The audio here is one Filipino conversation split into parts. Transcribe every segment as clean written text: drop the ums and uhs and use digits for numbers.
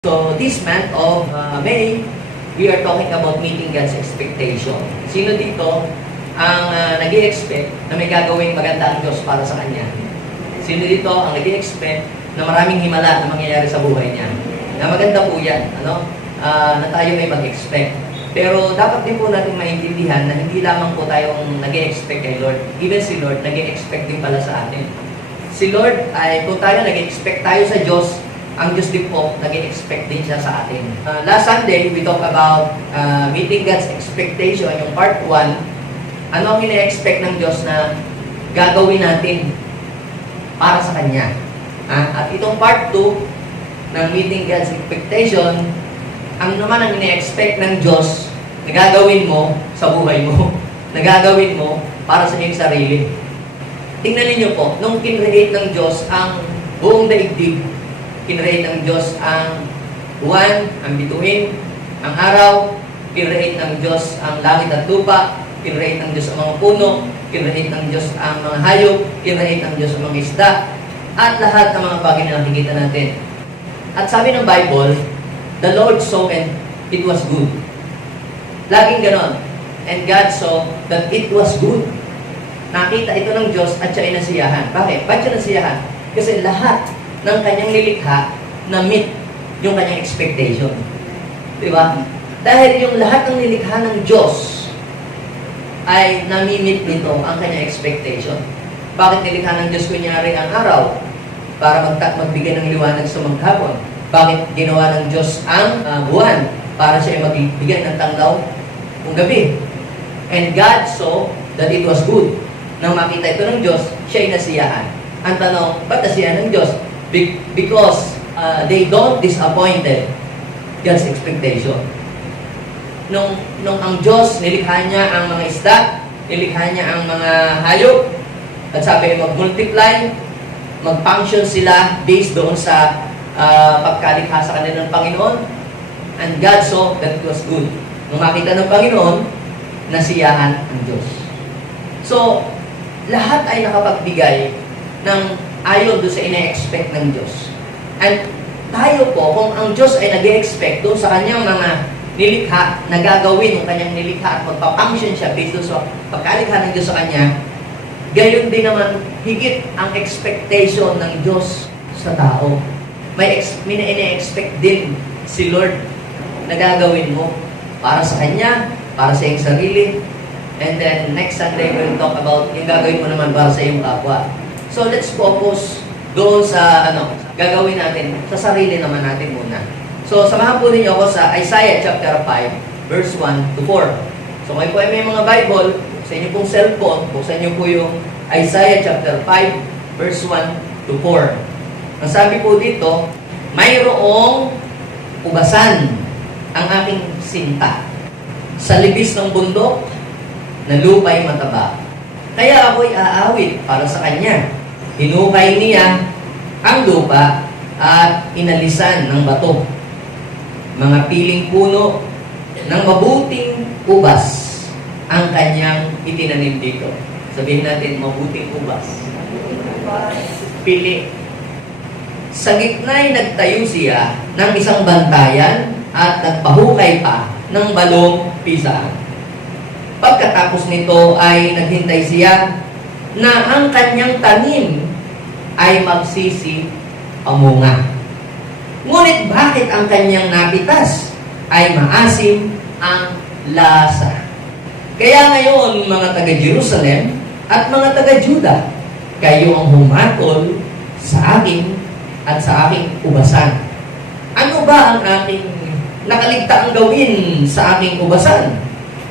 So, this month of May, we are talking about meeting God's expectation. Sino dito ang nag-i-expect na may gagawing maganda ang Diyos para sa Kanya? Sino dito ang nag-i-expect na maraming himala na mangyayari sa buhay niya? Na maganda po yan, na tayo may mag-expect. Pero dapat din po natin maintindihan na hindi lamang po tayong nag-i-expect kay Lord. Even si Lord, nag-i-expect din pala sa atin. Si Lord ay kung tayo nag-i-expect tayo sa Diyos, ang Diyos din po, nag-i-expect din siya sa atin. Last Sunday, we talked about meeting God's expectation, yung part 1. Ano ang ina-expect ng Diyos na gagawin natin para sa Kanya? At itong part 2 ng meeting God's expectation, ang naman ang ina-expect ng Diyos na gagawin mo sa buhay mo, na gagawin mo para sa iyong sarili. Tingnan niyo po, nung kinreate ng Diyos ang buong daigdig, kinreate ng Diyos ang buwan, ang bituin, ang araw, kinreate ng Diyos ang langit at lupa, kinreate ng Diyos ang mga puno, kinreate ng Diyos ang mga hayop, kinreate ng Diyos ang mga isda, at lahat ng mga bagay na nakikita natin. At sabi ng Bible, the Lord saw and it was good. Laging ganon. And God saw that it was good. Nakita ito ng Diyos at siya ay nasiyahan. Bakit? Bakit siya nasiyahan? Kasi lahat ng kanyang nilikha na meet yung kanyang expectation. Di ba? Dahil yung lahat ng nilikha ng Diyos ay nami-meet nito ang kanyang expectation. Bakit nilikha ng Diyos kunyari ang araw? Para magbigay ng liwanag sa maghapon. Bakit ginawa ng Diyos ang buwan? Para siya ay magbigay ng tanglaw kung gabi. And God saw that it was good. Nang makita ito ng Diyos, siya ay nasiyahan. Ang tanong, ba't nasiyahan ng Diyos? Because they don't disappointed God's expectation. Nung ang Diyos, nilikha niya ang mga isda, nilikha niya ang mga hayop, at sabi mag-multiply, mag-function sila based doon sa pagkalikha sa kanila ng Panginoon, and God saw that it was good. Nung makita ng Panginoon, nasiyahan ang Diyos. So, lahat ay nakapagbigay ng ayon doon sa ina-expect ng Diyos. And tayo po, kung ang Diyos ay nag-expect doon sa kanyang mga nilikha, na gagawin ng kanyang nilikha at magpapunction siya based doon sa pagkalikha ng Diyos sa kanya, gayon din naman higit ang expectation ng Diyos sa tao. May ina-expect din si Lord na gagawin mo para sa kanya, para sa iyong sarili. And then next Sunday, we'll talk about yung gagawin mo naman para sa iyong kapwa. So let's focus doon sa gagawin natin sa sarili naman natin muna. So samahan po ninyo ako sa Isaiah chapter 5 verse 1 to 4. So kayo po ay may mga Bible, sa inyo pong cellphone, buksan niyo po yung Isaiah chapter 5 verse 1 to 4. Ang sabi po dito, mayroong ubasan ang aking sinta sa libis ng bundok na lupa'y mataba. Kaya ako'y aawit para sa kanya. Hinukay niya ang lupa at inalisan ng bato. Mga piling puno ng mabuting ubas ang kanyang itinanim dito. Sabihin natin, mabuting ubas. Pili. Sa gitna'y nagtayo siya ng isang bantayan at nagpahukay pa ng balong pisaan. Pagkatapos nito ay naghintay siya na ang kanyang tanim ay magsisi pamunga. Ngunit bakit ang kanyang napitas ay maasim ang lasa? Kaya ngayon, mga taga-Jerusalem at mga taga-Juda, kayo ang humatol sa akin at sa aking ubasan. Ano ba ang aking nakaligtaang gawin sa aking ubasan?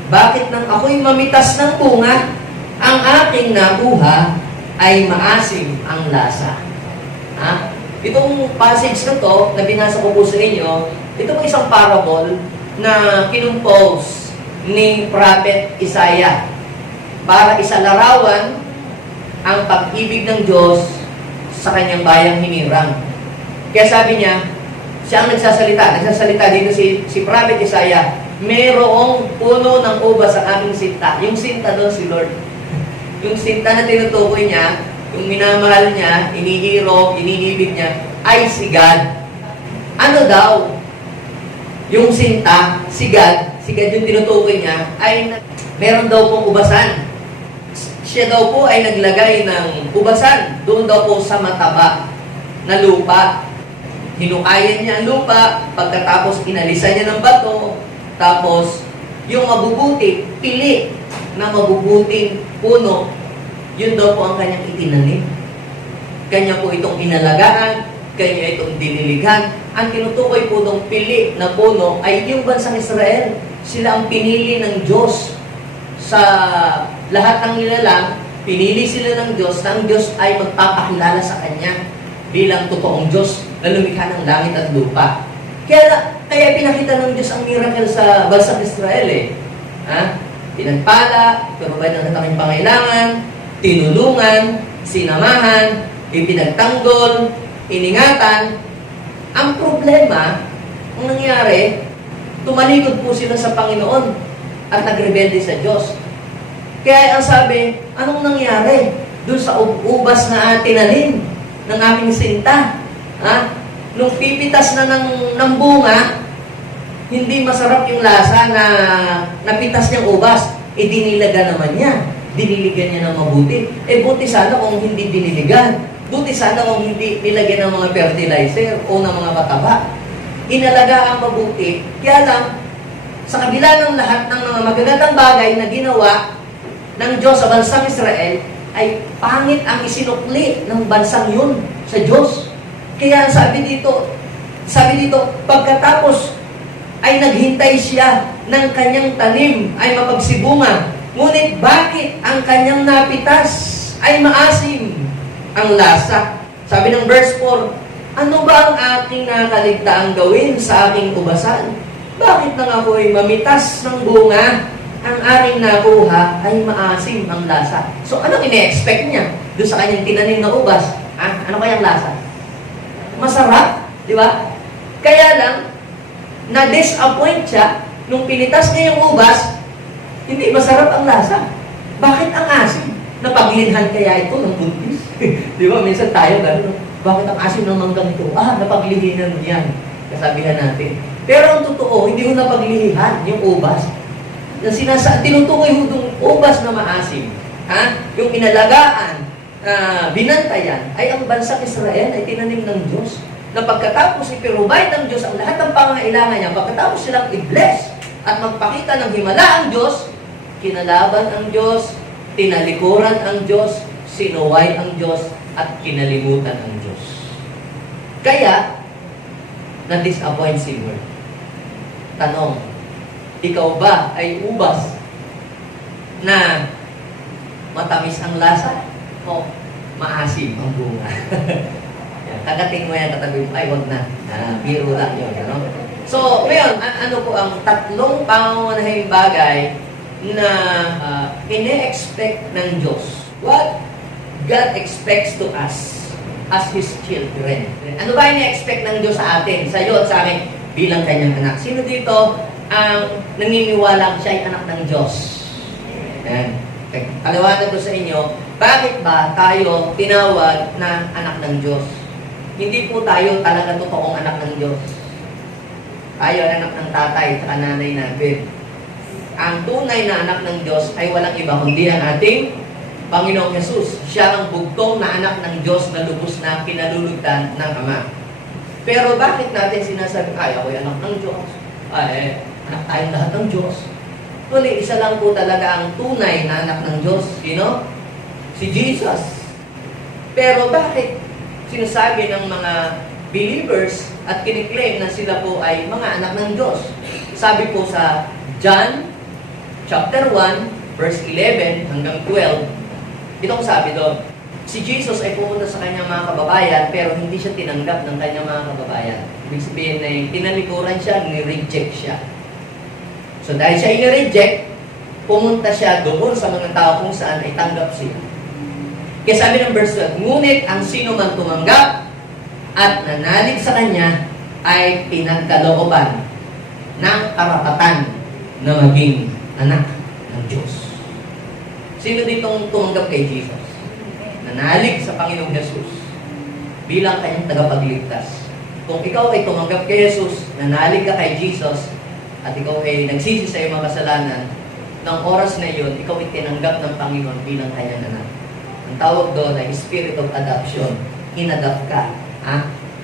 Bakit nang ako'y mamitas ng bunga, ang aking nakuha ay maasim ang lasa? Itong passage na to, na binasa ko po sa inyo, ito po isang parable na kinumpose ni Prophet Isaiah para isalarawan ang pag-ibig ng Diyos sa kanyang bayang hinirang. Kaya sabi niya, siya ang nagsasalita dito si Prophet Isaiah, mayroong puno ng ubas sa aming sinta. Yung sinta doon si Lord. Yung sinta na tinutukoy niya, yung minamahal niya, inihiro, iniibig niya, ay si God. Ano daw yung sinta, si God yung tinutukoy niya, ay meron daw pong ubasan. Siya daw po ay naglagay ng ubasan doon daw po sa mataba na lupa. Hinukayan niya ang lupa, pagkatapos inalisan niya ng bato, tapos yung mabubuti, pili na mabubuting puno, yun daw po ang kanyang itinanim. Kanya po itong inalagaan, kanya itong dinilighan. Ang tinutukoy po ng pili na puno ay yung bansang Israel. Sila ang pinili ng Diyos. Sa lahat ng nilalang, pinili sila ng Diyos na ang Diyos ay magpapakilala sa Kanya bilang totoong Diyos na lumikha ng langit at lupa. Kaya pinakita ng Diyos ang miracle sa bansang Israel Pinagpala, provide ng kanilang pangailangan, tinulungan, sinamahan, ipinagtanggol, iningatan. Ang problema, ang nangyari, tumalikod po sila sa Panginoon at nagrebelde sa Diyos. Kaya ang sabi, anong nangyari doon sa ubas na tinanim ng aking sinta? Nung pipitas na ng bunga, hindi masarap yung lasa na napitas niyang ubas. Dinilaga naman niya. Diniligan niya ng mabuti. Buti sana kung hindi diniligan. Buti sana kung hindi nilagyan ng mga fertilizer o ng mga pataba. Inalaga ang mabuti. Kaya lang, sa kabila ng lahat ng mga magagandang bagay na ginawa ng Diyos sa bansang Israel, ay pangit ang isinukli ng bansang yun sa Diyos. Kaya sabi dito, pagkatapos ay naghintay siya ng kanyang tanim ay mapagsibunga. Ngunit bakit ang kanyang napitas ay maasim ang lasa? Sabi ng verse 4, ano ba ang aking nakaligtaang gawin sa aking ubasan? Bakit nang ako ay mamitas ng bunga, ang aking nakuha ay maasim ang lasa? So, anong ine-expect niya doon sa kanyang tinanim na ubas? Ano kayang lasa? Masarap, di ba? Kaya lang, na-disappoint siya nung pinitas niya yung ubas, hindi masarap ang lasa. Bakit ang asim? Napaglinhan kaya ito ng buntis? Di ba? Minsan tayo gano'n. Bakit ang asim ng manggang ito? Napaglihinan mo yan. Kasabihan natin. Pero ang totoo, hindi ko napaglihihan yung ubas. Tinutukoy ho yung ubas na maasim. Yung inalagaan, binantayan, ay ang bansang Israel ay tinanim ng Diyos. Na pagkatapos i-provide ng Diyos ang lahat ng pangangailangan niya, pagkatapos silang i-bless at magpakita ng himala ang Diyos, kinalaban ang Diyos, tinalikuran ang Diyos, sinuway ang Diyos, at kinalimutan ang Diyos. Kaya, na-disappoint si Lord. Tanong, ikaw ba ay ubas na matamis ang lasa o maasim ang bunga? Kagating mo yan, katabi mo, ay wag na. Biro lang yun. So, ngayon, ano po ang tatlong pangunahing bagay na ine-expect ng Diyos? What God expects to us as His children. Ano ba ine-expect ng Diyos sa atin, sa iyo at sa akin bilang kanyang anak? Sino dito ang naniniwalang siya ay anak ng Diyos? Yan. Kaliwanag ko sa inyo, bakit ba tayo tinawag na anak ng Diyos? Hindi po tayo talaga totoong anak ng Diyos. Tayo anak ng tatay at nanay natin. Ang tunay na anak ng Diyos ay walang iba kundi ang ating Panginoong Yesus. Siya ang bugtong na anak ng Diyos na lubos na pinalulugdan ng Ama. Pero bakit natin sinasabi, ako'y anak ng Diyos? Anak tayong lahat ng Diyos. Kundi isa lang po talaga ang tunay na anak ng Diyos. Sino? Si Jesus. Pero bakit sinasabi ng mga believers at kiniklaim na sila po ay mga anak ng Diyos? Sabi po sa John chapter 1, verse 11 hanggang 12, itong sabi doon, si Jesus ay pumunta sa kanyang mga kababayan pero hindi siya tinanggap ng kanyang mga kababayan. Ibig sabihin na tinalikuran siya, ni-reject siya. So dahil siya i-reject, pumunta siya doon sa mga tao kung saan ay tanggap siya. Kaya sabi ng verse 12, ngunit ang sino man tumanggap at nanalig sa kanya ay pinagkalooban ng karapatan na maging anak ng Diyos. Sino ditong tumanggap kay Jesus? Nanalig sa Panginoong Jesus bilang kanyang tagapagligtas. Kung ikaw ay tumanggap kay Jesus, nanalig ka kay Jesus, at ikaw ay nagsisi sa iyong mga kasalanan, ng oras na iyon, ikaw ay tinanggap ng Panginoon bilang kanyang anak. Ang tawag doon ay spirit of adoption. Inadapt ka.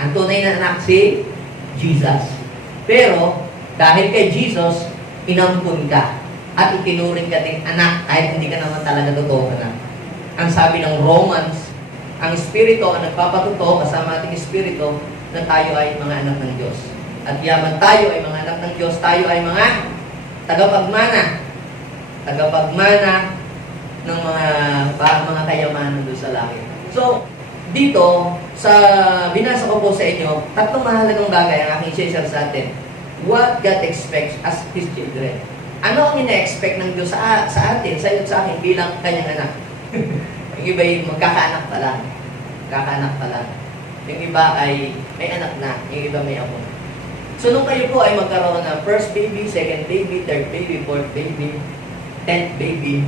Ang tunay na anak si Jesus. Pero, dahil kay Jesus, inampun ka. At itinuring ka ding anak kahit hindi ka naman talaga totoo anak. Ang sabi ng Romans, ang Espiritu ang nagpapatotoo kasama ating Espiritu na tayo ay mga anak ng Diyos. At yaman tayo ay mga anak ng Diyos, tayo ay mga tagapagmana. Tagapagmana ng mga kayamanan doon sa langit. So, dito, sa binasa ko po sa inyo, tatlong mahalagang bagay ang aking share sa atin. What God expects as His children. Ano ang ina-expect ng Diyos sa atin, sa iyo at sa akin bilang kanyang anak? Yung iba ay magkakaanak pa lang. Kakaanak pa lang. Yung iba ay may anak na, yung iba may apo. So, nung kayo po ay magkaroon ng first baby, second baby, third baby, fourth baby, 10th baby,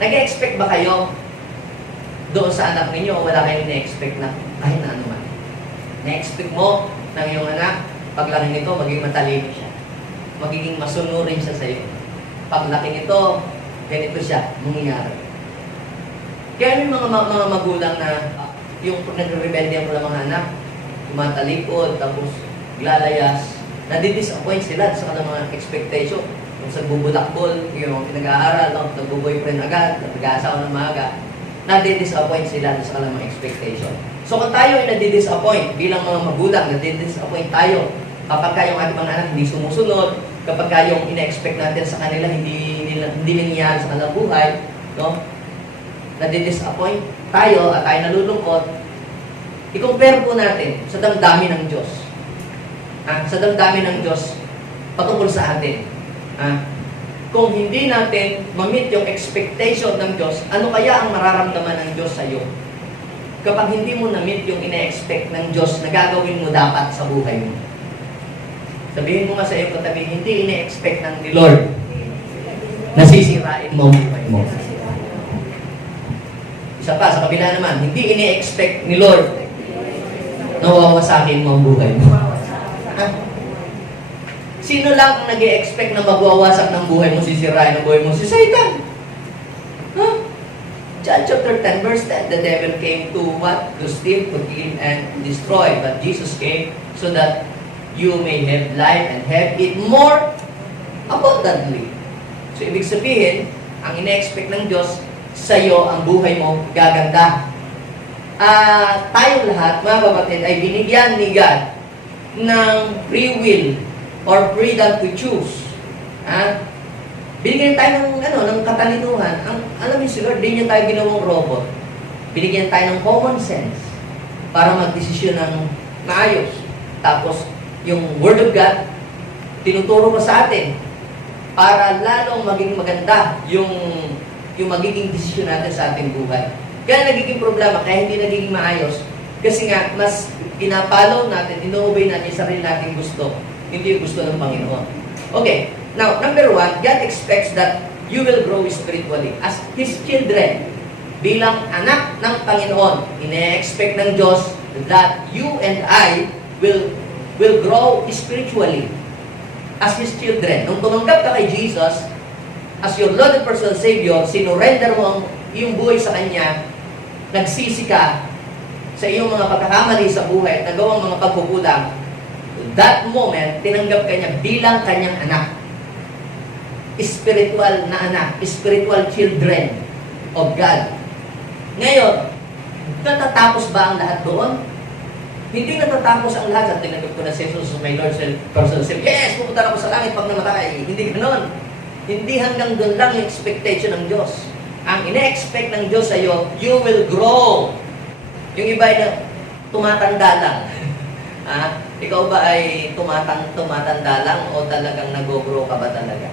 nag-expect ba kayo doon sa anak ninyo o wala kayong na-expect na kahit na ano man? Na-expect mo ng iyong anak, paglaki nito, maging matalino siya. Magiging masunurin siya sa iyo. Paglaki nito, ganito siya, mangyayari. Kaya may mga magulang na yung nagre-rebelde ang mga anak, tumatalikod, tapos glalayas, nadidisappoint sila sa kanilang mga expectation. Kung sa bubulakbol, yung pinag-aaral, nagbo-boyfriend agad, nag-aasawa ng maaga, nadidisappoint sila sa kanilang mga expectation. So kung tayo ay nadidisappoint bilang mga magulang, nadidisappoint tayo kapag yung ating mga anak hindi sumusunod, kapag yung ina-expect natin sa kanila hindi nangyayari sa kanilang buhay, no? Nadidisappoint tayo at tayo nalulungkot, i-compare po natin sa damdamin ng Diyos. Sa damdamin ng Diyos patungkol sa atin. Kung hindi natin ma-meet yung expectation ng Diyos, ano kaya ang mararamdaman ng Diyos sa iyo? Kapag hindi mo na-meet yung ina-expect ng Diyos na gagawin mo dapat sa buhay mo. Sabihin mo nga sa iyo katabi, hindi ina-expect ng ni Lord. Nasisirain mo ang buhay mo. Isa pa, sa kabila naman, hindi ina-expect ni Lord na wawasakin mo ang buhay mo. Sino lang ang nag-i-expect na magwawasak ng buhay mo, sisirain ang buhay mo? Si Satan. John chapter 10, verse 10, the devil came to what? To steal, to kill, and destroy. But Jesus came so that you may have life and have it more abundantly. So, ibig sabihin, ang ina-expect ng Diyos, sa iyo ang buhay mo gaganda. Tayong lahat, mga kapatid, ay binigyan ni God ng free will or freedom to choose. Binigyan tayo ng katalinuhan. Alam niyo siguro, di niya tayo ginawang robot. Binigyan tayo ng common sense para magdesisyon ng maayos. Tapos, yung Word of God, tinuturo pa sa atin para lalong maging maganda yung magiging desisyon natin sa ating buhay. Kaya nagiging problema, kaya hindi nagiging maayos. Kasi nga, mas pinapalaw natin, ino-obey natin yung sarili nating gusto, hindi yung gusto ng Panginoon. Okay, now, number one, God expects that you will grow spiritually as His children. Bilang anak ng Panginoon, ine-expect ng Diyos that you and I will grow spiritually as His children. Nung tumanggap ka kay Jesus, as your Lord and personal Savior, sinurrender mo ang iyong buhay sa Kanya, nagsisi ka sa iyong mga pagkakamali sa buhay at nagawang mga pagkukulang, that moment, tinanggap ka niya bilang kanyang anak. Spiritual na anak, spiritual children of God. Ngayon, natatapos ba ang lahat doon? Hindi natatapos ang lahat. At tinanggap ko na si Jesus, my Lord, personal Savior. Yes, pupunta na ako sa langit pag namatay. Hindi ganoon. Hindi hanggang doon lang yung expectation ng Diyos. Ang ina-expect ng Diyos sa iyo, you will grow. Yung iba ay tumatanda lang. Ikaw ba ay tumatanda lang o talagang nag-grow ka ba talaga?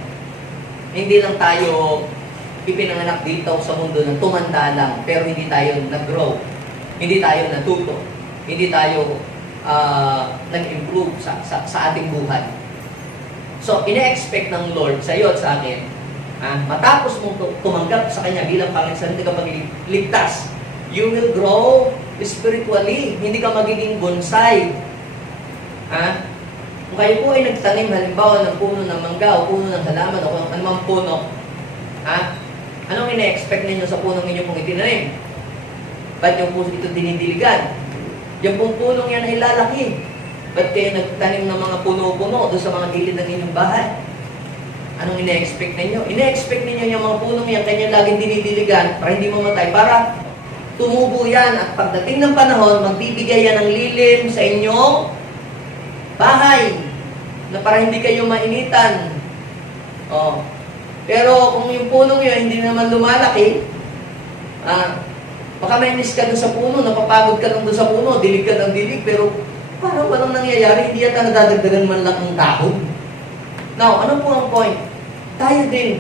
Hindi lang tayo ipinanganak dito sa mundo ng tumanda lang, pero hindi tayo nag-grow. Hindi tayo natuto. Hindi tayo nag-improve sa ating buhay. So, ina-expect ng Lord sa iyo at sa akin, matapos mong tumanggap sa Kanya bilang Panginoon sa hindi ka magligtas, you will grow spiritually. Hindi ka magiging bonsai Ha? Kung kayo po ay nagtanim, halimbawa, ng puno ng mangga o puno ng halaman o kung anumang puno, ha? Anong ina-expect ninyo sa punong inyo pong itinanim? Ba't yung po ito dinidiligan? Yung pong punong yan ay lalaki. Ba't kayo nagtanim ng mga puno-puno doon sa mga gilid ng inyong bahay? Anong ina-expect ninyo? Ina-expect ninyo yung mga punong yan, kanya laging dinidiligan para hindi mamatay, para tumubo yan at pagdating ng panahon, magbibigay yan ng lilim sa inyong bahay na para hindi kayo mainitan. Oh. Pero kung yung punong yun hindi naman lumalaki, baka may miss ka doon sa puno, napapagod ka lang doon sa puno, dilig ka ng dilig, pero parang walang nangyayari, hindi yata nadadagdagan man lang ang dahon. Now, ano po ang point? Tayo din,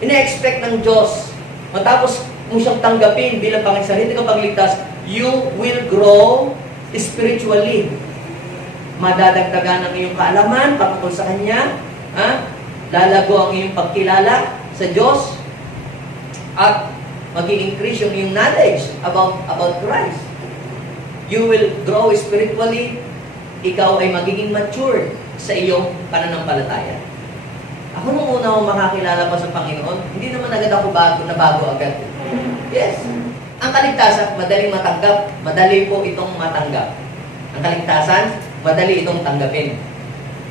ina-expect ng Diyos, matapos mo siyang tanggapin bilang Panginoon sa hindi ka pagligtas, you will grow spiritually. Madadagdagan ang iyong kaalaman patungkol sa Kanya, lalago ang iyong pagkilala sa Diyos, at mag-i-increase yung iyong knowledge about Christ. You will grow spiritually, ikaw ay magiging mature sa iyong pananampalataya. Ako nung una akong makakilala pa sa Panginoon, hindi naman agad ako bago agad. Yes. Ang kaligtasan, madaling matanggap, madali po itong matanggap. Ang kaligtasan, madali itong tanggapin.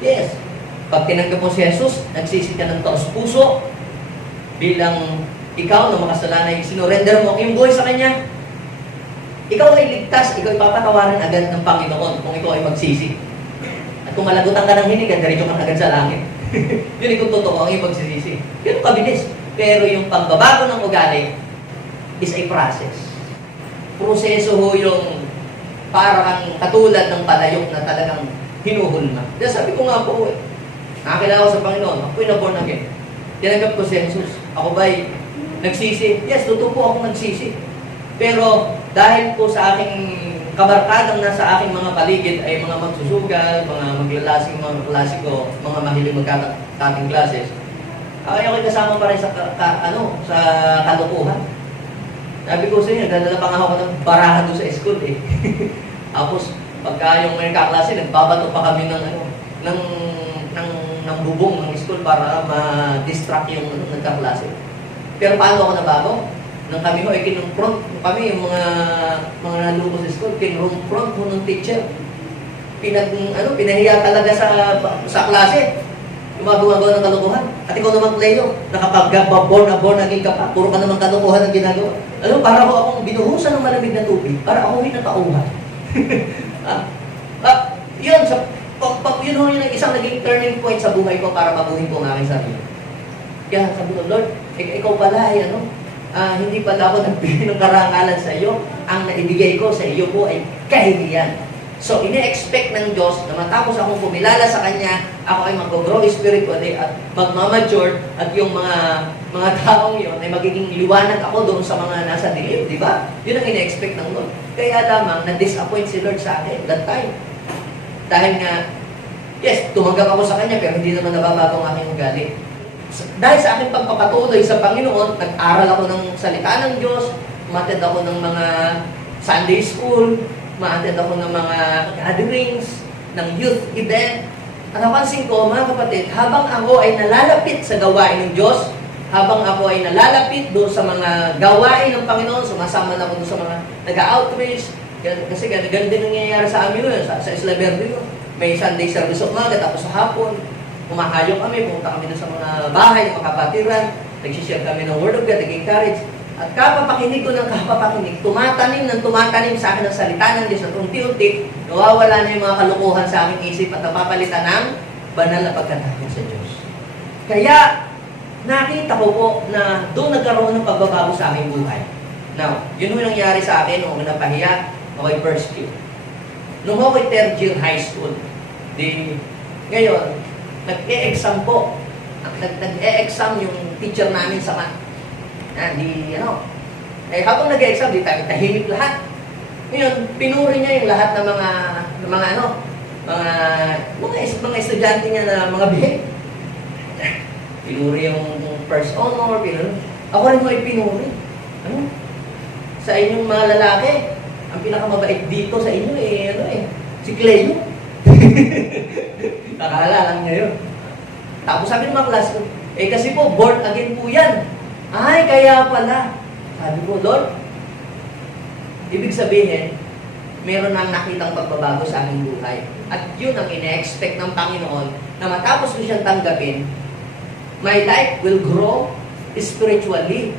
Yes. Pag tinanggap mo si Jesus, nagsisi ka ng taos puso bilang ikaw na makasalanay, sinurrender mo yung buhay sa Kanya. Ikaw ay ligtas, ikaw ay papatawarin agad ng Panginoon kung ikaw ay magsisi. At kung malagutan ka ng hinig, diretso ka agad sa langit. Yun kung totoo ang iyong pagsisisi. Yun kabilis. Pero yung pagbabago ng ugali is a process. Proseso ho yung parang katulad ng palayok na talagang hinuhulma. Kaya sabi ko nga po, nakakilala ko sa Panginoon, ako'y na-born again. Tinanggap ko si Jesus. Ako ba'y nagsisi? Yes, totoo po ako nagsisi. Pero dahil po sa aking kabarkadang nasa aking mga paligid ay mga magsusugal, mga maglalasing mga klasiko, mga mahilig magkakating classes, ako'y kasama pa rin sa sa kalokohan. Sabi ko sa inyo, dadala pa nga ako ng baraha doon sa school eh. Tapos pagka yung may kaklase, nagbabato pa kami ng ng bubong ng school para ma-distract yung nagkaklase. Pero paano ako nabago? Nang kami ho ay kinumpront kami, yung mga naluko sa school, kinumpront mo ng teacher. Pinahiya talaga sa klase. Gumagawa ng kalokohan. At ikaw naman, Cleo, nakapag-born again ka pa, puro ka naman kalokohan ang ginagawa. Para ko akong binuhusan ng malamig na tubig, para ako rin natauhan. Yun, yun ho yung isang naging turning point sa buhay ko para mabuhin ko ang aking sarili. Kaya sabi ko, Lord, ikaw pala ay hindi pala ako nagbigay ng karangalan sa iyo. Ang naibigay ko sa iyo po ay kahihiyan. So, ine-expect ng Diyos na matapos akong kumilala sa Kanya, ako ay mag-grow spiritually at magmamature, at yung mga taong yun ay magiging liwanag ako doon sa mga nasa dilim, di ba? Yun ang ine-expect ng Lord. Kaya lamang, na-disappoint si Lord sa akin that time. Dahil nga, yes, tumanggap ako sa Kanya, pero hindi naman nababago ang aking ugali. Dahil sa aking pagpapatuloy sa Panginoon, nag-aral ako ng salita ng Diyos, umattend ako ng mga Sunday school, umattend ako ng mga gatherings, ng youth event. At napansin ko, mga kapatid, habang ako ay nalalapit sa gawain ng Diyos, habang ako ay nalalapit doon sa mga gawain ng Panginoon, sumasama na ako doon sa mga nag-outreach, kasi ganun din nangyayari sa amin nun, sa Isla Verde. May Sunday service umaga, tapos sa hapon, umahayok kami, pumunta kami sa mga bahay, ng mga kapatiran, nagsishare kami ng Word of God, nag-encourage. At kapapakinig ko ng kapapakinig, tumatanim sa akin ng salita ng Diyos, at unti-unti, nawawala na yung mga kalukuhan sa aking isip at napapalitan ng banal na pagkatakot sa Diyos. Kaya, nakita ko po na doon nagkaroon ng pagbabago sa aking buhay. Now, yun yung nangyari sa akin nung napahiya, ako'y first year. Nung ako'y third year high school, ngayon, nag-e-exam po. Nag-e-exam yung teacher namin sa math. Habang nag-e-exam, di tayo tahimik lahat. Ngayon, pinuri niya yung lahat ng mga estudyante niya na mga behave. Pinuri yung first honor, ako rin mo ay pinuri. Sa inyong mga lalaki, ang pinakamabait dito sa inyo si Cleo. Nakala lang niya yun. Tapos sabi ng mga class ko, kasi po, born again po yan. Ay, kaya pala. Sabi ko, Lord, ibig sabihin, meron nang nakitang pagbabago sa aming buhay. At yun ang ina-expect ng Panginoon na matapos ko siyang tanggapin, my life will grow spiritually.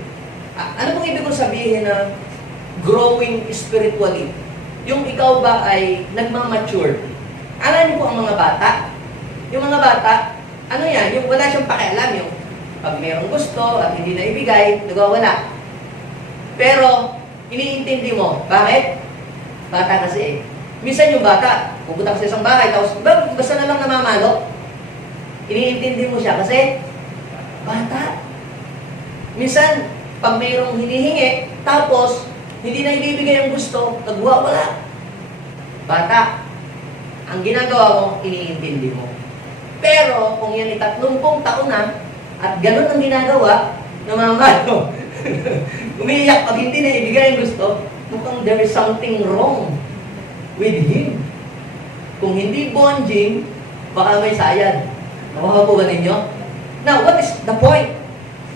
Ano pong ibig ko sabihin na growing spiritually? Yung ikaw ba ay nagmamature? Alam niyo po ang mga bata? Yung mga bata, ano yan? Yung wala siyang pakialam. Yung pag mayroong gusto at hindi na ibigay, nagwawala. Pero, iniintindi mo. Bakit? Bata kasi eh. Minsan yung bata, pupunta ka sa isang bahay, tapos basta na lang namamalo. Iniintindi mo siya kasi bata. Minsan, pag mayroong hinihingi, tapos hindi na ibibigay ang gusto, nagwawala. Bata. Ang ginagawa mo, iniintindi mo. Pero, kung yan ay 30 taon na, at ganun ang ginagawa, namamalo. Umiiyak pag hindi na ibigay ang gusto, mukhang there is something wrong with him. Kung hindi bonjing, baka may sayad. Nakuha po ba ninyo? Now, what is the point?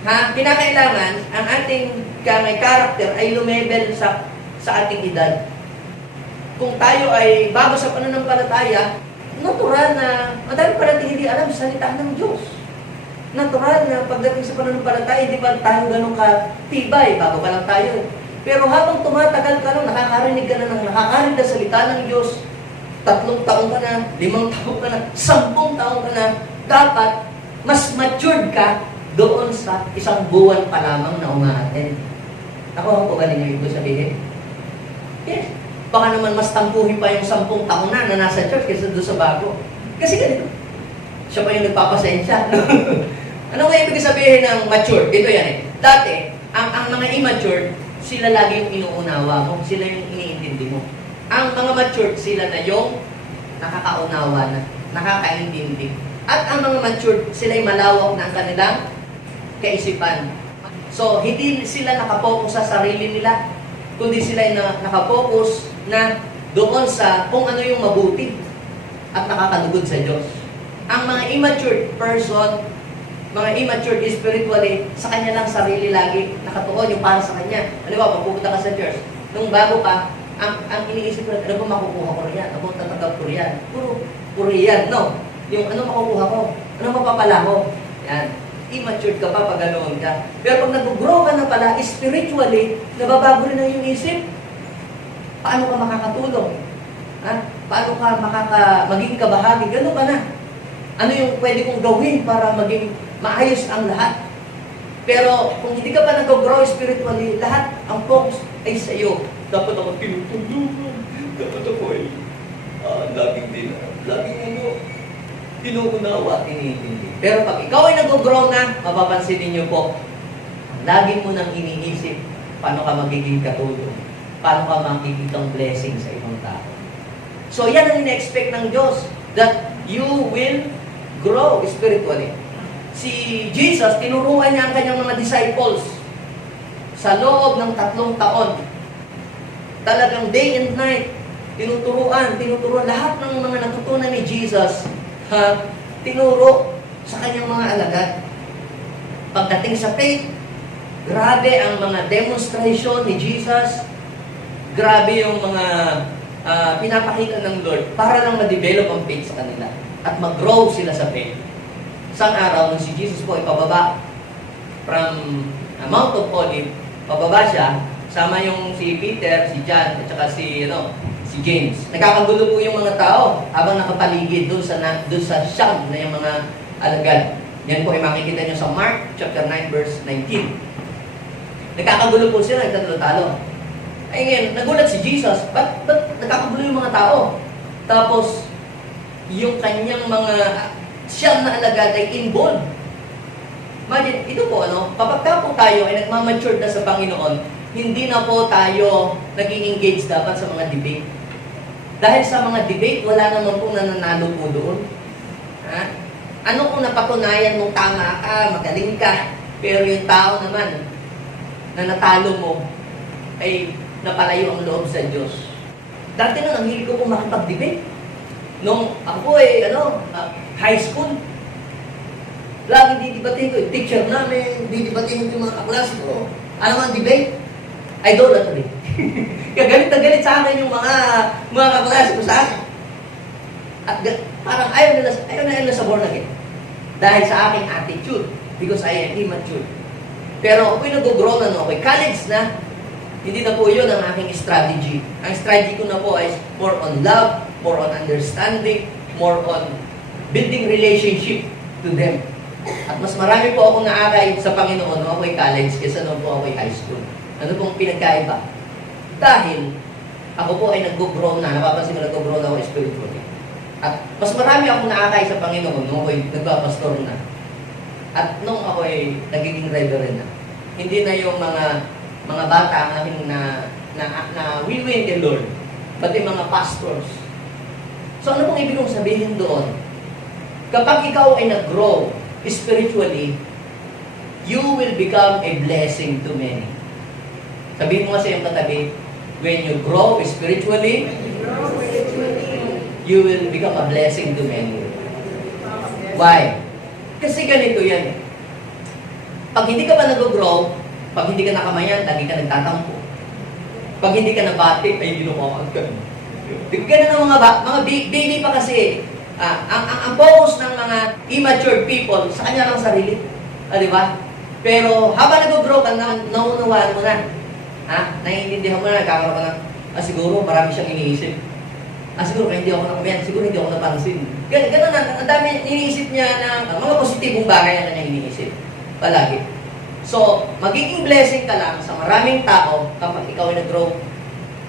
Kinakailangan, ang ating may character ay lumebel sa ating edad. Kung tayo ay bago sa pananampalataya, natural na madami pa natin hindi alam sa salita ng Diyos. Natural na pagdating sa pananampalataya, hindi pa tayo ganun katibay, bago pa lang tayo. Pero habang tumatagal ka lang, nakakarinig ka na nakakarinig na salita ng Diyos, 3 taon ka na, 5 taon ka na, 10 taon ka na, dapat mas matured ka doon sa 1 buwan pa lamang na umaattend. Ako po galing yung ibig sabihin? Yes. Baka naman mas tampuhin pa yung 10 taon na nasa church kaysa doon sa bago. Kasi ganito. Siya pa yung nagpapasensya. Ano nga ibig sabihin ng mature? Ito yan eh. Dati, ang mga immature, sila lagi yung inuunawa mo. Sila yung iniintindi mo. Ang mga mature, sila na yung nakakaunawa na, nakakaintindi. At ang mga mature, sila yung malawak na ang kanilang kaisipan. So, hindi sila nakapokus sa sarili nila, kundi sila yung nakapokus na doon sa kung ano yung mabuti at nakakalugod sa Diyos. Ang mga immature person, mga immature spiritually, sa kanya lang sarili lagi nakatuon yung para sa kanya. Ano ba, magpupunta ka sa church, nung bago pa, ang iniisip ko, ano ba makukuha ko riyan? Ano ba tatanggap ko riyan? Puro riyan, no? Yung ano makukuha ko? Ano mapapala ko? Yan. Immature ka pa pag ganoon ka. Pero pag nag-grow ka na pala, spiritually, nababago rin ang iyong isip. Paano ka makakatulong? Paano ka maging kabahagi? Gano'n ka na. Ano yung pwede kong gawin para maging maayos ang lahat? Pero kung hindi ka pa nag-grow spiritually, lahat ang focus ay sa iyo. Dapat ako tinutulungan. Dapat ako ay laging pinuunawa, iniintindi. Pero pag ikaw ay nag-grow na, mapapansin niyo po, lagi mo nang iniisip paano ka magiging katulong, paano ka makikitang blessing sa ibang tao. So yan ang ina-expect ng Diyos, that you will grow spiritually. Si Jesus, tinuruan niya ang kanyang mga disciples sa loob ng 3 taon. Talagang day and night, tinuturuan lahat ng mga natutunan ni Jesus, tinuro sa kanyang mga alagad. Pagdating sa faith, grabe ang mga demonstration ni Jesus, grabe yung mga pinapakita ng Lord para lang ma-develop ang faith sa kanila at mag-grow sila sa faith. Isang araw, nung si Jesus po ipababa from Mount of Olive, pababa siya, sama yung si Peter, si John, at saka si James. Nagkakagulo po yung mga tao habang nakapaligid doon sa siyam na yung mga alagad. Yan po ay makikita nyo sa Mark chapter 9 verse 19. Nagkakagulo po sila, nagtatalo-talo. Ay ngayon, nagulat si Jesus, ba't nagkakagulo yung mga tao? Tapos, yung kanyang mga siyam na alagad ay involved. Imagine, ito po, kapag po tayo ay nagmamature na sa Panginoon, hindi na po tayo nag-engage dapat sa mga debate. Dahil sa mga debate, wala naman po nananalo po doon. Ano kung napatunayan mong tama ka, magaling ka, pero yung tao naman na natalo mo ay napalayo ang loob sa Diyos. Dati nun, ang hilig ko pong makipag-debate. Nung ako high school, lagi didibatin ko, yung teacher namin, didibatin ko yung mga kaklase ko. Ano ang debate? Idolatry. Kaya galit na galit sa akin yung mga kaklase ko sa akin. At parang ayaw na nila sa born again. Dahil sa aking attitude. Because I am immature. Pero ako'y nag-grow na, ako'y college na, hindi na po yun ang aking strategy. Ang strategy ko na po ay more on love, more on understanding, more on building relationship to them. At mas marami po akong naakay sa Panginoon nung ako'y college kaysa nung po ako'y high school. Ano pong pinagkaiba? Dahil ako po ay nag-grow na, napapansin mo nag-grow na ako spiritually. At mas marami akong naakay sa Panginoon nung ako'y nagpapastor na. At nung ako'y nagiging reverend na. Hindi na yung mga bata ang aking na we win the Lord, pati mga pastors. So ano pong ibig kong sabihin doon? Kapag ikaw ay nag-grow spiritually, you will become a blessing to many. Sabihin mo nga sa iyong katabi, when you grow spiritually, you will become a blessing to many. Why? Kasi ganito yan. Pag hindi ka pa nag-grow, pag hindi ka nakamayan, lagi ka nagtatampo. Pag hindi ka nabati, ay hindi naman ka. Ganun ang mga baby pa kasi. Ang focus ng mga immature people sa kanya lang sarili. Di ba? Pero habang nag-grow ka, naunawaan mo na. Naiintindihan mo na, nagkakaroon ka na, siguro marami siyang iniisip. Siguro kaya hindi ako nakamayan, siguro hindi ako napansin. Ganun na, ang dami iniisip niya na mga positibong bagay na niya iniisip. Palagi. So, magiging blessing ka lang sa maraming tao kapag ikaw ay nag-grow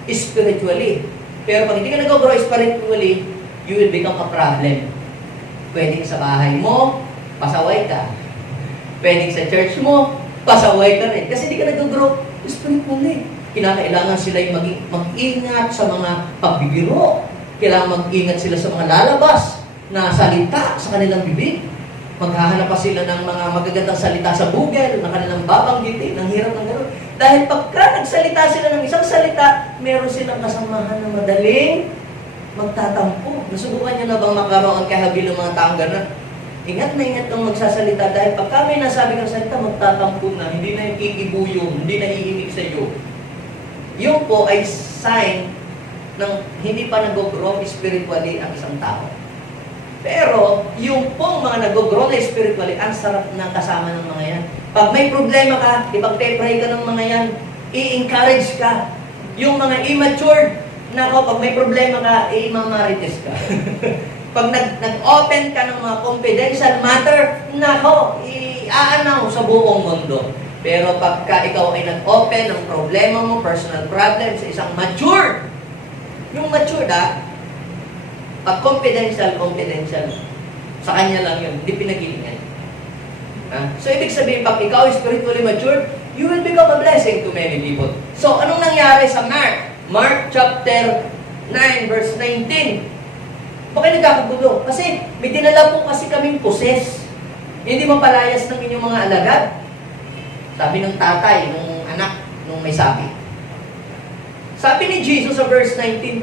spiritually. Pero pag hindi ka nag-grow spiritually, you will become a problem. Pwedeng sa bahay mo, pasaway ka. Pwedeng sa church mo, pasaway ka rin. Kasi hindi ka nag-grow spiritually. Kinakailangan sila mag-ingat sa mga pagbibiro. Kailangan mag-ingat sila sa mga lalabas na salita sa kanilang bibig. Maghahanap pa sila ng mga magagandang salita sa Google na kanilang babanggitin. Ang hirap ng gano'n. Dahil pagka nagsalita sila ng isang salita, meron silang kasamahan na madaling magtatampo. Nasubukan nyo na bang makaroon kahabil ng mga taong gano'n? Ingat na ingat kang magsasalita dahil pagka may nasabi kang salita, magtatampo na. Hindi na yung kikibuyong, hindi na iimig sa iyo. Yun po ay sign ng hindi pa nag-grow spiritually ang isang tao. Pero, yung pong mga nag-grow na spiritually, ang sarap na kasama ng mga yan. Pag may problema ka, ipag-pray ka ng mga yan, i-encourage ka. Yung mga immature, pag may problema ka, i-mamarites ka. Pag nag-open ka ng mga confidential matter, i-aanaw sa buong mundo. Pero pagka ikaw ay nag-open ng problema mo, personal problem, sa isang mature, yung mature pag confidential, sa kanya lang yun, hindi pinag-iingan. So, ibig sabihin, pag ikaw is spiritually mature, you will become a blessing to many people. So, anong nangyari sa Mark? Mark chapter 9, verse 19. Bakit nagkakagulo? Kasi, may dinala po kasi kaming poses. Hindi mapalayas ng inyong mga alagad. Sabi ng tatay, ng anak, nung may sabi. Sabi ni Jesus sa verse 19,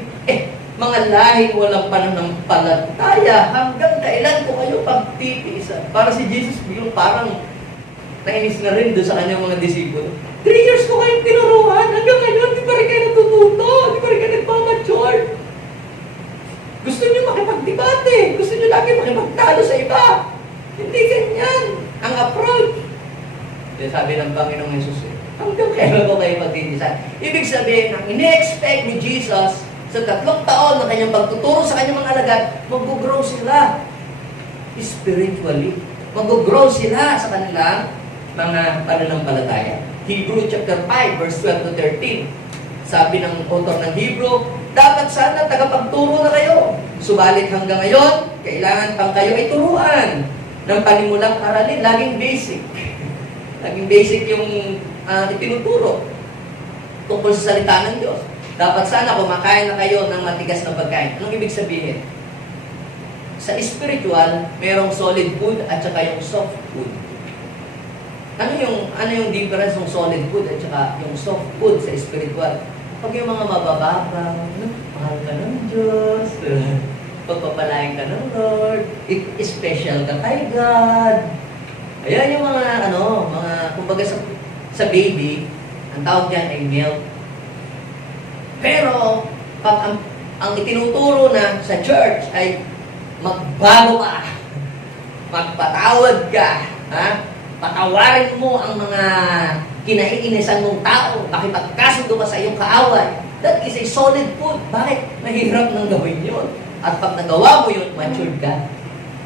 mga lahing walang pananampalataya, hanggang kailan ko kayo pagtitiisan? Para si Jesus, parang nainis na rin doon sa kanyang mga disipulo. 3 years ko kayong tinuruan, hanggang ngayon, di pa rin kayo natututo, di pa rin kayo nagmamature. Gusto niyo makipagdebate, gusto niyo lagi makipagtalo sa iba. Hindi ganyan ang approach. Sabi ng Panginoong Jesus, hanggang kailan ko kayo pagtitiisan? Ibig sabihin, ang ini-expect ni Jesus, sa 3 taon na kanyang pagtuturo sa kanyang mga alagad, mag-grow sila spiritually. Mag-grow sila sa kanilang mga pananampalataya. Hebrew chapter 5, verse 12 to 13. Sabi ng author ng Hebrew, dapat sana tagapagturo na kayo. Subalit hanggang ngayon, kailangan pang kayo ay turuan ng panimulang aralin. Laging basic. Laging basic yung itinuturo tungkol sa salita ng Diyos. Dapat sana kumakain na kayo ng matigas na pagkain. Anong ibig sabihin? Sa spiritual, merong solid food at saka yung soft food. Ano yung difference ng solid food at saka yung soft food sa spiritual? Pag yung mga mabababaw, mahal ka ng Diyos. Pagpapalain ka ng Lord. Special ka kay God. Ayan yung mga, kumbaga sa baby, ang tawag dyan ay milk. Pero, pag ang itinuturo na sa church ay magbago ka, magpatawad ka, ha? Patawarin mo ang mga kinaiinisan mong tao, makipagkasundo ka sa iyong kaaway. That is a solid food. Bakit? Mahirap nang gawin yun. At pag nagawa mo yun, matured ka.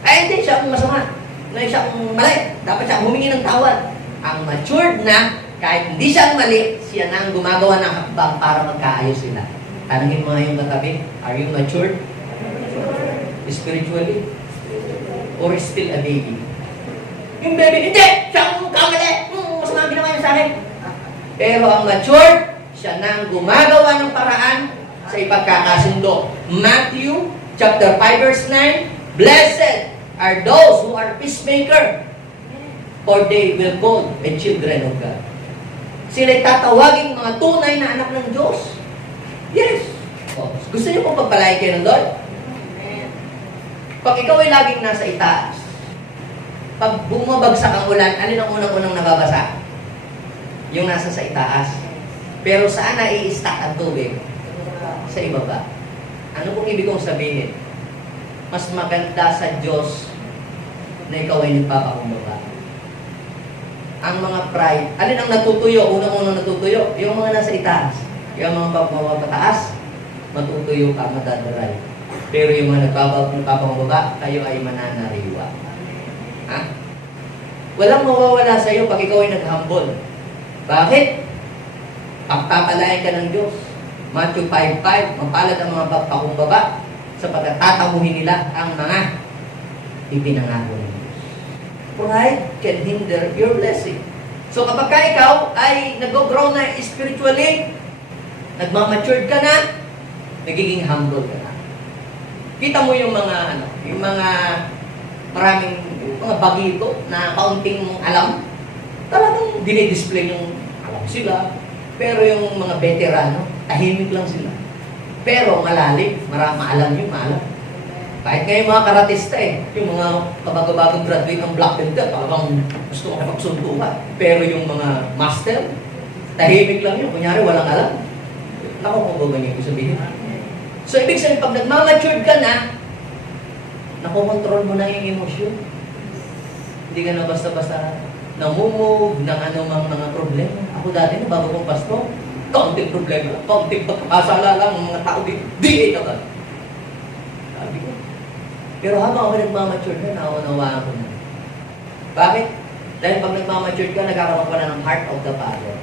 Ay, hindi siya masama. Hindi siya mali. Dapat siya humingi ng tawad. Ang matured na, kahit hindi siya mali, siya na ang gumagawa ng hakbang para magkaayos sila. Tanungin mo nga yung katabi, are you matured? Spiritually? Or still a baby? Yung baby, hindi! Siya ang kamali! Masama ang ginawa niya sa akin. Pero ang matured, siya na ang gumagawa ng paraan sa ipagkakasundo. Matthew chapter 5 verse 9, blessed are those who are peacemaker, for they will call the children of God. Sila'y tatawaging mga tunay na anak ng Diyos. Yes. Gusto niyo pong pagpalain kayo ng Lord? Pag ikaw ay laging nasa itaas, pag bumabagsak ang ulan, alin ang unang-unang nababasa? Yung nasa sa itaas. Pero saan na i-stack ang tubig? Sa ibaba. Ano pong ibig kong sabihin? Mas maganda sa Diyos na ikaw ay nagpapakumbaba. Ang mga pride, alin ang natutuyo? Unang-unang natutuyo? Yung mga nasa itaas. Yung mga pataas, matutuyo ka, madadaray. Pero yung mga nagpapakumbaba, kayo ay mananariwa. Ha? Walang mawawala sa iyo pag ikaw ay nag-humble. Bakit? Pagpapalain ka ng Diyos. Matthew 5:5, mapalad ang mga pagpakumbaba sapagkat tatamuhin nila ang mga ipinangako ng Diyos. Pride can hinder your blessing. So kapag ka ikaw ay nag-grow na spiritually, nagmamature ka na, nagiging humble ka na. Kita mo yung mga maraming mga bagito na kaunting alam, talagang dinidisplay yung alam sila. Pero yung mga veterano, tahimik lang sila. Pero malalim, maalam yung maalam. Kahit ngayon mga karatista yung mga kabago-bagong graduate ng black belt, talagang gusto ko magsuntukan. Pero yung mga master, tahimik lang yun. Kunyari, walang alam. Naku, kung ba ganyan yung sabihin. So, ibig sabihin, pag nagmamatured ka na, nakokontrol mo na yung emosyon. Hindi ka na basta-basta namumove ng anumang mga problema. Ako dati, bago kong pasto, kaunting problema, kaunting pagkakasala lang ng mga tao dito, di ka ba? Sabi ko. Pero habang ako nagmamature na, naunawaan ko na. Bakit? Dahil pag nagmamature ka, nagkakaroon ka na ng heart of the Father.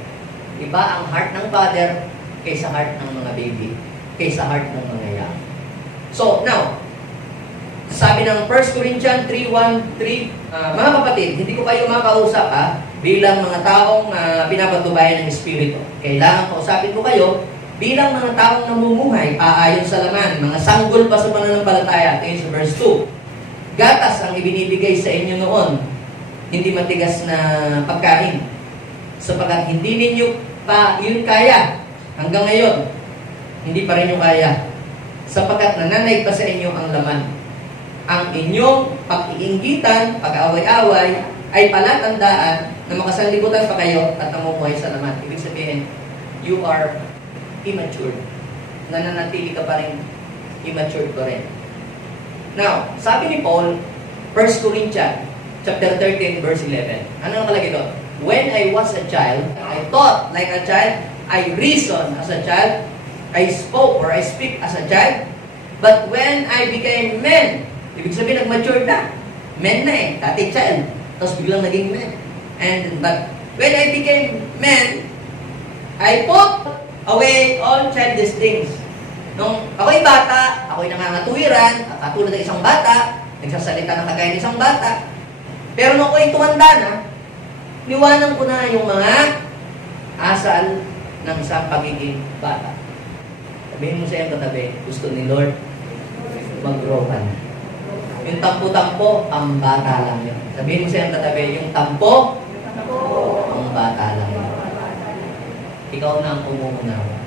Iba ang heart ng Father kaysa heart ng mga baby, kaysa heart ng mga young. So, now, sabi ng 1 Corinthians 3:1-3, mga kapatid, hindi ko kayo makausap bilang mga taong pinapatubayan ng Espiritu. Kailangan kausapin ko kayo bilang mga taong namumuhay ayon sa laman, mga sanggol pa sa pananampalataya. Tingin sa verse 2. Gatas ang ibinibigay sa inyo noon, hindi matigas na pagkain, sapagkat hindi ninyo pa yun kaya hanggang ngayon. Hindi pa rin nyo kaya, sapagkat nananay pa sa inyo ang laman. Ang inyong pag-iinggitan, pag-away-away, ay palatandaan na makasanlibutan pa kayo at namumuhay sa laman. Ibig sabihin, you are immature. Nananatili ka pa rin, immature pa rin. Now, sabi ni Paul, 1 Corinthians chapter 13, verse 11. Ano nakalagay doon? When I was a child, I thought like a child, I reasoned as a child, I spoke or I speak as a child, but when I became man, ibig sabihin, nag-mature na. Men na dati child. Tapos biglang naging man. But when I became man, I put away all childish things. Nung ako'y bata, ako'y nangangatuwiran, katulad ng isang bata, nagsasalita ng kagaya ng isang bata. Pero nung ako'y tumanda na, niwanan ko na yung mga asal ng isang pagiging bata. Sabihin mo sa iyong katabi, gusto ni Lord, mag-grow ka na. Yung tampo-tampo, ang bata lang yun. Sabihin mo sa iyong katabi, yung tampo, ang bata lang yun. Ikaw na ang umuunawa.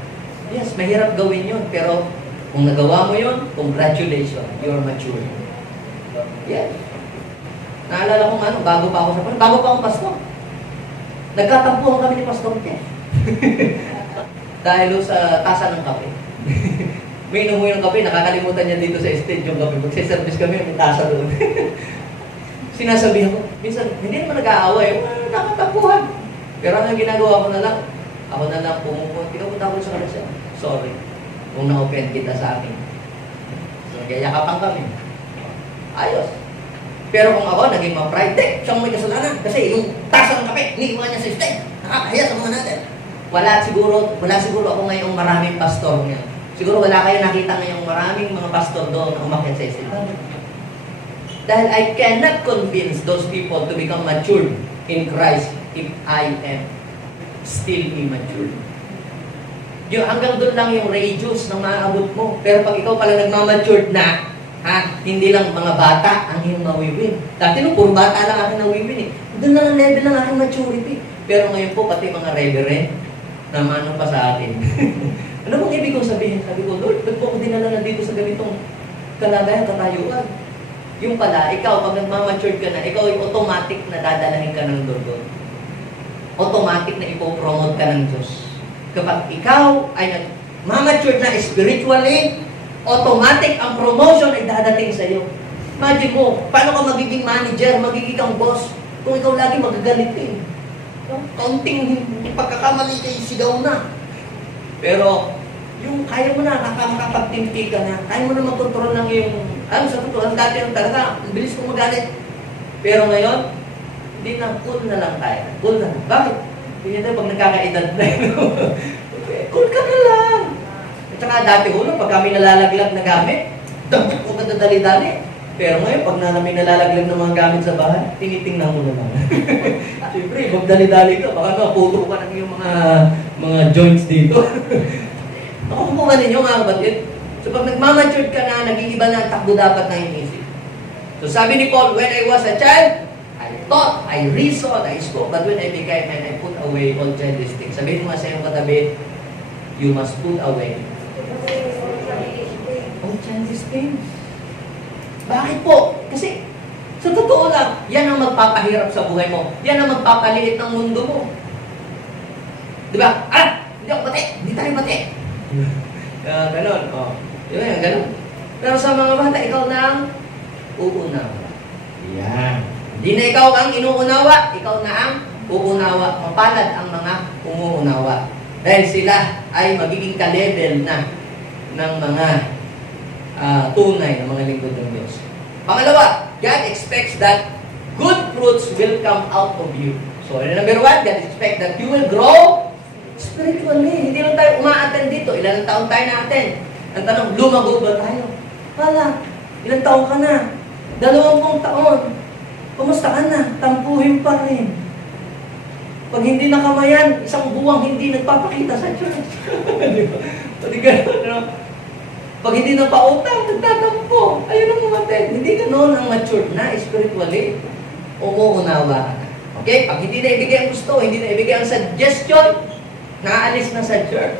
Yes, mahirap gawin yun, pero Kung nagawa mo yun, congratulations, you're mature. Yeah. Naalala ko bago pa akong pastor. Nagkatampuhan kami ni Pastor Ken. Dahil sa tasa ng kape. May inumoy ng kape, nakakalimutan niya dito sa stage yung kape. Magsiservice kami, may tasa doon. Sinasabihan ko, minsan, hindi naman nag-aaway, nakatampuhan. Pero ang ginagawa ko na lang, ako na lang pumupunta, pinupunta ko sa kanila, sorry, kung na-offend kita sa akin. So, yayakapan kami. Ayos. Pero kung ako, naging ma-pride, siyang may kasalanan. Kasi yung tasa ng kape, iniiwan niya sa stage. Nakakahiya sa mga natin. Wala siguro ako ngayong maraming pastor niya. Siguro wala kayo nakita ngayong maraming mga pastor doon na umakyat sa stage. Dahil I cannot convince those people to become mature in Christ if I am still immature. Hanggang doon lang yung radius na maaabot mo. Pero pag ikaw pala nagmamature na, hindi lang mga bata ang iyong mawiwin. Dati nung puro bata lang aking nawiwin eh. Doon lang ang level ng aking maturity. Pero ngayon po, pati mga reverend, naman pa sa akin. Ano bang ibig kong sabihin? Sabi ko, Lord, ba't po ako dinala na dito sa ganitong kalagayan, katayuan? Yung pala, ikaw, pag nagmamature ka na, ikaw ay automatic na dadalahin ka ng Lord. Automatic na ipopromote ka ng Diyos. Kapag ikaw ay nagmamature na spiritually, automatic ang promotion ay dadating sa iyo. Imagine mo, paano ka magiging manager, magiging kang boss, kung ikaw lagi magagalitin. Kaunting pagkakamali kay sigaw na. Pero, yung kaya mo na, makakapagtimpi ka na, kaya mo na magkontrol ng iyong, sa totoo, dati yung talaga, ang bilis kong magalit. Pero ngayon, hindi na, cool na lang tayo. Cool na lang. Bakit? Hindi tayo pag nagkakaedad na yun. Cool ka na lang. At saka dati ulo, pag kami nalalaglag na gamit, dapat ko nadadali-dali. Pero ngayon, pag may nalalaglag ng mga gamit sa bahay, tinitingnan mo na lang. Siyempre, pag dali-dali ka, baka maputo ka ng yung mga joints dito. Nakukuha ninyo mga kapatid. So pag nagmamature ka na, nag-iiba na ang takbo dapat na inisip. So sabi ni Paul, when I was a child, I thought, I reasoned, I spoke, but when I became man, I put away all childish things. Sabihin mo sa iyong katabi, you must put away all childish things. Bakit po? Kasi, sa totoo lang, yan ang magpapahirap sa buhay mo. Yan ang magpapaliit ng mundo mo. Di ba? Hindi ako bati. Hindi tayo bati. Ganon. Di ba yan? Ganon. Pero sa mga bata, ikaw na ang uunawa. Yan. Hindi na ikaw ang inuunawa, ikaw na ang uunawa. Mapalad ang mga umuunawa. Dahil sila ay magiging ka-level na ng mga tunay na mga lingkod ng Diyos. Pangalawa, God expects that good fruits will come out of you. So, number one, God expects that you will grow spiritually. Hindi lang tayo uma-attend dito. Ilang taon tayo na-attend. Ang tanong, lumago ba tayo? Wala. Ilang taon ka na? 20 taon. Kumusta ka na? Tampuhin pa rin. Pag hindi nakamayan, isang buwang hindi nagpapakita sa church. Di ba? Pati gano'n, no? Pag hindi na pautang, nagtatampo. Ayun ang umaten. Hindi gano'n ang mature na spiritually. Umuunawa ka na. Okay? Pag hindi na ibigay ang gusto, hindi na ibigay ang suggestion, naalis na sa church.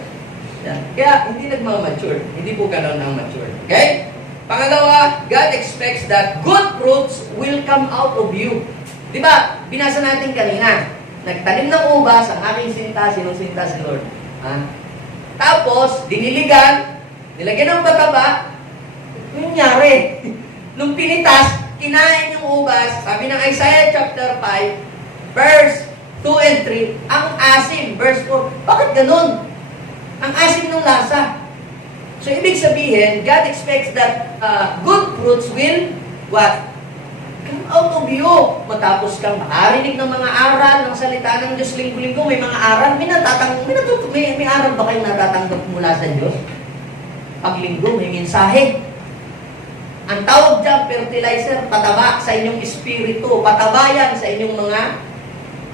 Yan. Kaya, hindi nagmamature. Hindi po gano'n ang mature. Okay? Pangalawa, God expects that good fruits will come out of you. Di ba? Binasa natin kanina. Nagtanim ng ubas ang aking sinta, sinong-sinta si Lord. Tapos, diniligan, nilagyan ng pataba, yung nangyari. Nung pinitas, kinain yung ubas, sabi ng Isaiah chapter 5, verse 2 and 3, ang asim, verse 4. Bakit ganun? Ang asim ng lasa. So, ibig sabihin, God expects that good fruits will, what? Come out of you. Matapos kang makarinig ng mga aral, ng salita ng Diyos linggo-linggo, may mga aral, may aral ba kayong natatanggap mula sa Diyos? Paglinggo, may mensahe. Ang tawag dyan, fertilizer, pataba sa inyong espiritu, pataba yan sa inyong mga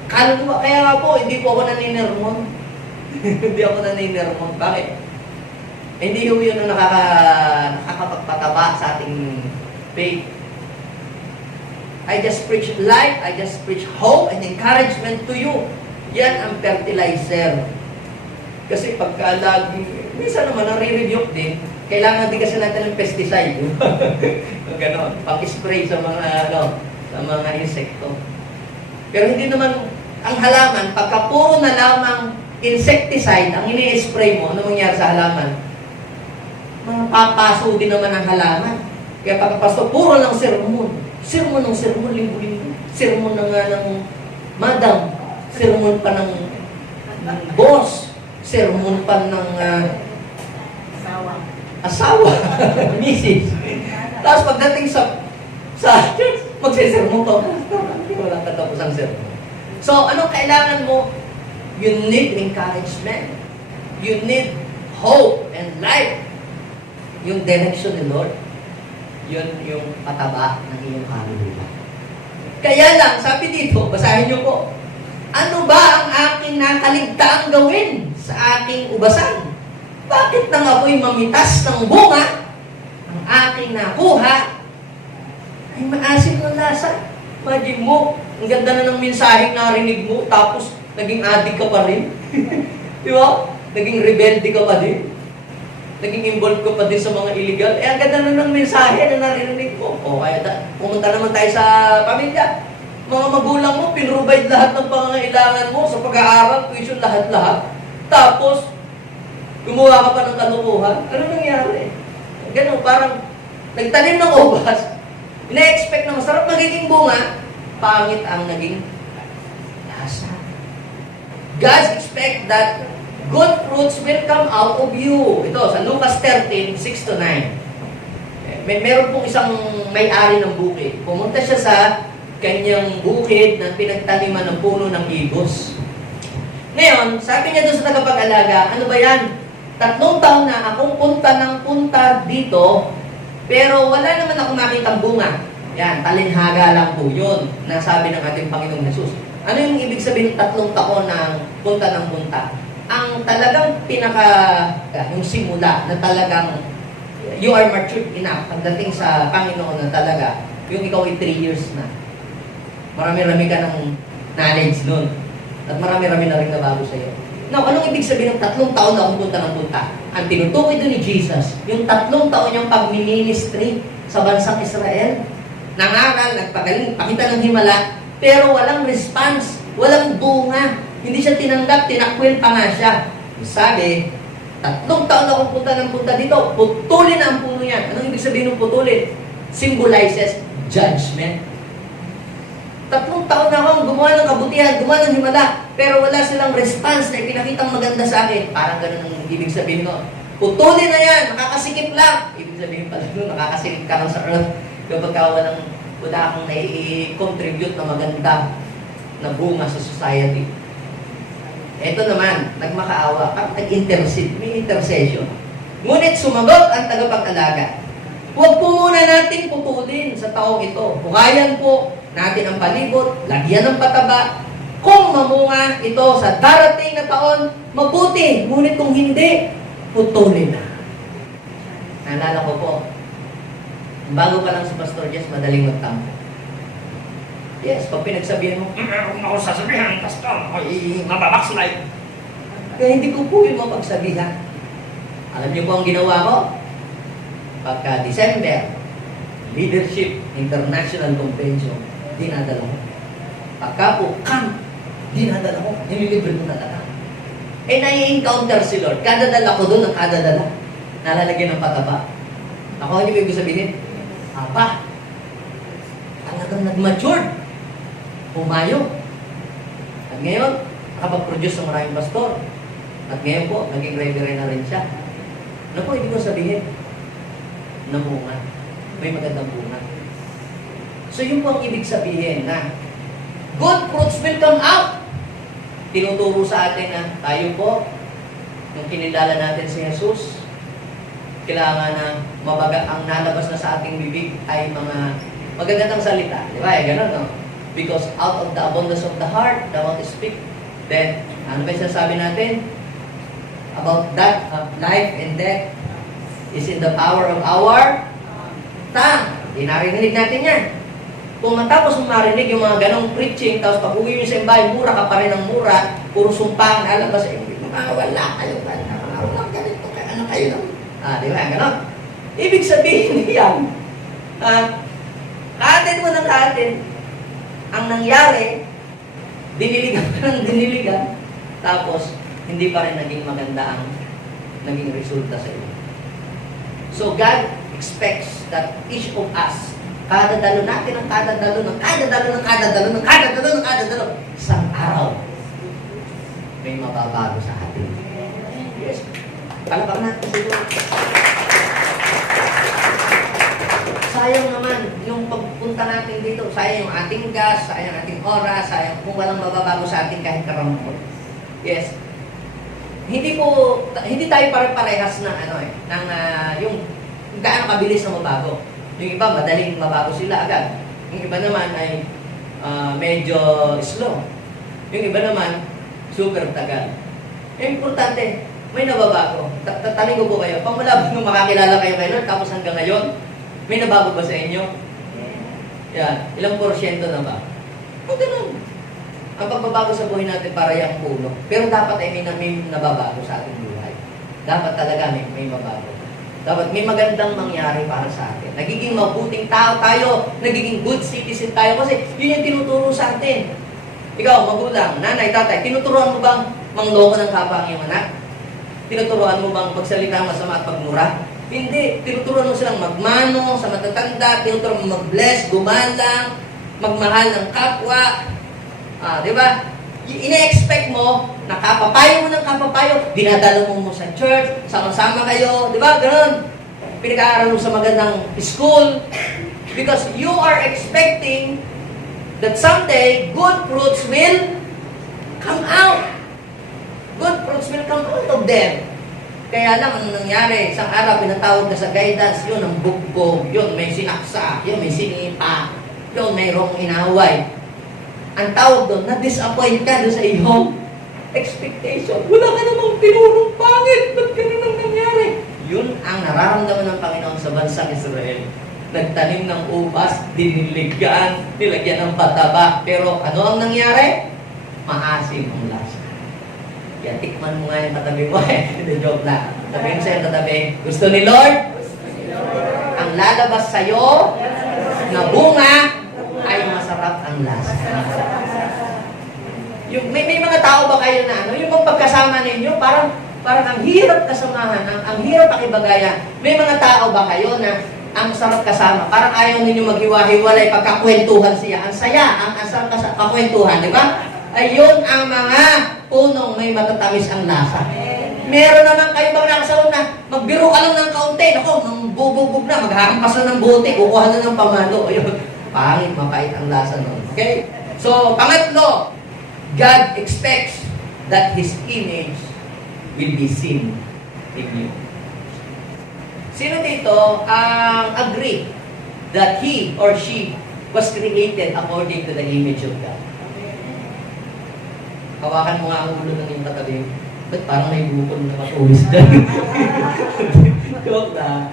kaluluwa. Kaya nga po, hindi po ako naninermon. Hindi ako naninermon. Bakit? Hindi ho yun ang nakakapagpataba sa ating faith. I just preach life, I just preach hope and encouragement to you. Yan ang fertilizer. Kasi pagka lagi, minsan naman nare-rebuke din, kailangan din kasi natin ng pesticide. Ganon, pang-spray sa mga, sa mga insekto. Pero hindi naman, ang halaman, pagka puro na lamang insecticide, ang ini-spray mo, ano mangyari sa halaman? Mapapaso din naman ang halaman. Kaya pagkapasto, puro lang sermon. Sermon ng sermon, linggo-linggo. Sermon na nga ng madam. Sermon pa ng boss. Sermon pa ng asawa. Misis. Tapos pagdating sa church, magsisermon pa. Walang katapos ang sermon. So, anong kailangan mo? You need encouragement. You need hope and life. Yung direction ni Lord, yun yung pataba ng iyong kaluluwa. Kaya lang, sabi dito, basahin niyo po, ano ba ang aking nakaligtaang gawin sa aking ubasan? Bakit nang ako'y mamitas ng bunga, ang aking nakuha ay maasim ng lasa? Imagine mo, ang ganda na ng mensaheng narinig mo, tapos naging addict ka pa rin. Di ba? Naging rebelde ka pa din. Naging involved ka pa din sa mga illegal. Ang ganda na ng mensahe na narinig mo. O kaya pumunta naman tayo sa pamilya. Mga magulang mo, pinrovide lahat ng pangangailangan mo sa pag-aaral, tuition, lahat-lahat. Tapos, gumawa ka pa ng kalukuhan. Ano nangyari? Ganun, parang nagtanim ng ubas. Ina-expect na masarap magiging bunga, pangit ang naging lasa. God expect that good fruits will come out of you. Ito, sa Lucas 13, 6-9. Meron pong isang may-ari ng bukid. Pumunta siya sa kanyang bukid na pinagtaniman ng puno ng higos. Ngayon, sabi niya doon sa tagapag-alaga, ano ba yan? 3 taon na akong punta dito, pero wala naman ako makitang bunga. Yan, talinhaga lang po yun, na sabi ng ating Panginoong Jesus. Ano yung ibig sabihin 3 taon ng punta? Ang talagang yung simula na talagang you are matured enough pagdating sa Panginoon na talaga, yung ikaw ay 3 years na. Marami-rami ka ng knowledge nun. At marami-rami na rin nabago sa'yo. Now, anong ibig sabihin ng 3 taon na akong punta? Ang tinutukoy doon ni Jesus, yung 3 taon niyang pag-ministry sa bansang Israel, nangaral, nagpagaling, pakita ng himala, pero walang response, walang bunga. Hindi siya tinanggap, tinakwil pa nga siya. Sabi, 3 taon na akong punta dito, putulin na ang puno yan. Anong ibig sabihin ng putulin? Symbolizes judgment. 3 taon na akong gumawa ng kabutihan, gumawa ng himala, pero wala silang response na ipinakitang maganda sa akin. Parang ganun ang ibig sabihin ko. Putulin na yan, nakakasikip lang. Ibig sabihin pala nun, nakakasikip ka lang sa earth kapag wala kang nai-contribute na maganda na bunga sa society. Ito naman, nagmakaawa, nag-intercede, may intercession. Ngunit sumagot ang tagapag-alaga. Huwag po muna natin putulin sa taong ito. Hukayan po natin ang palibot, lagyan ng pataba. Kung mamunga ito sa darating na taon, mabuti. Ngunit kung hindi, putulin na. Naalala ko po, bago pa lang si Pastor Jess, madaling magtampo. Yes, pag pinagsabihan mo, huwag mo ako sasabihan, Pastor, ay mababackslide. Kaya hindi ko po yung mapagsabihan. Alam niyo po ang ginawa ko? Pagka December, Leadership International Convention, dinadala ko. Pagka po, camp, dinadala ko. Nililibre ko na talaga. Nai-encounter si Lord. Kadadala ko doon ang kadadala. Nalalagyan ng pataba. Ako, ano yung ibig sabihin? Apa, talagang nag-matured. Pumayo. At ngayon, nakapag-produce ng maraming pastor. At ngayon po, naging reverend na rin siya. Ano po, ibig ko sabihin? Namunga. May magandang bunga. So, yun po ang ibig sabihin na good fruits will come out. Tinuturo sa atin na tayo po, nung kinilala natin si Jesus, kailangan na ang nalabas na sa ating bibig ay mga magagandang salita. Di ba? Ganun, no? Because out of the abundance of the heart, the mouth speak. Then, ano ba yung sasabi natin? About that, life and death is in the power of our tongue. Dinarinig natin yan. Kung matapos mong marinig yung mga ganong preaching, tapos pag uwi nyo sa imbahay, mura ka pa rin ng mura, puro sumpang, alam ba sa inyo, wala kayo, wala ganito, kaya ano kayo lang. Di ba? Ganon. Ibig sabihin niyan, ka-attend mo ng ka-attend, ang nangyari, diniligan ka ng diniligan, tapos hindi pa rin naging maganda ang naging resulta sa iyo. So God expects that each of us, kada dalo natin ang kada dalo, isang araw, may mababago sa atin. Yes. Palapang natin siguro. Sayang naman yung pagpunta natin dito, sayang yung ating gas, sayang ating oras, sayang kung walang mababago sa atin kahit karampot. Yes. Hindi tayo parehas na yung gaano kabilis na mabago. Yung iba madaling mabago sila agad. Yung iba naman ay medyo slow. Yung iba naman super tagal. Yung importante, may nababago. Tatanong ko po kayo, pamula nung makakilala kayo kay Lord, tapos hanggang ngayon, may nabago ba sa inyo? Yan. Ilang porsyento na ba? O ganun. Ang pagbabago sa buhay natin para yung puno. Pero dapat ay may nababago sa ating buhay. Dapat talaga may mabago. Dapat may magandang mangyari para sa atin. Nagiging mabuting tao tayo, nagiging good citizen tayo kasi yun yung tinuturo sa atin. Ikaw, magulang, nanay, tatay, tinuturuan mo bang mangloko ng kapwa ang iyong anak? Tinuturuan mo bang magsalita masama at pagmura? Hindi. Tinuturuan mo silang magmano sa matatanda, tinuturuan mo mag-bless, gumalang, magmahal ng kapwa. Di ba? Ine-expect mo na kapapayo mo ng kapapayo, dinadalo mo sa church, sama-sama kayo, di ba? Ganun. Pinag-aaral mo sa magandang school because you are expecting that someday good fruits will come out. Good fruits will come out of them. Kaya lang, ano nangyari? Isang araw, pinatawag ka sa guidance, yun ang bugbog, yun may sinaksa, yun may sinipa, yun mayroong inaway. Ang tawag doon, na-disappoint ka doon sa iyong expectation. Wala ka namang tinurong pangit. Ba't ganun ang nangyari? Yun ang nararamdaman ng Panginoon sa bansang Israel. Nagtanim ng ubas, diniligan, nilagyan ng pataba. Pero ano ang nangyari? Maasim ang lasa. Kaya tikman mo nga yung katabi mo Hindi, joke lang. Sabihin sa'yo katabi, gusto ni Lord? Ang lalabas sa'yo na bunga ay masarap ang lasa. Yung, may mga tao ba kayo na yung pagkasama ninyo, parang ang hirap kasamahan, ang hirap pakibagayan. May mga tao ba kayo na ang sarap kasama, parang ayaw ninyo maghiwa-hiwalay pagkakwentuhan siya. Ang saya, ang sarap kakwentuhan, di ba? Ayun ang mga punong may matatamis ang lasa. Meron naman kayo bang nakasaon na magbiro ka lang ng kaunti, nang bububog na, maghahampas na ng bote, kukuha na ng pamalo. Ayun. Pangit, mapait ang lasa nun. Okay? So, pangatlo, God expects that His image will be seen in you. Sino dito ang agree that he or she was created according to the image of God? Hawakan mo nga ang ulo ng iyong katabi. Ba't parang may bukol na matulis dyan? Joke na.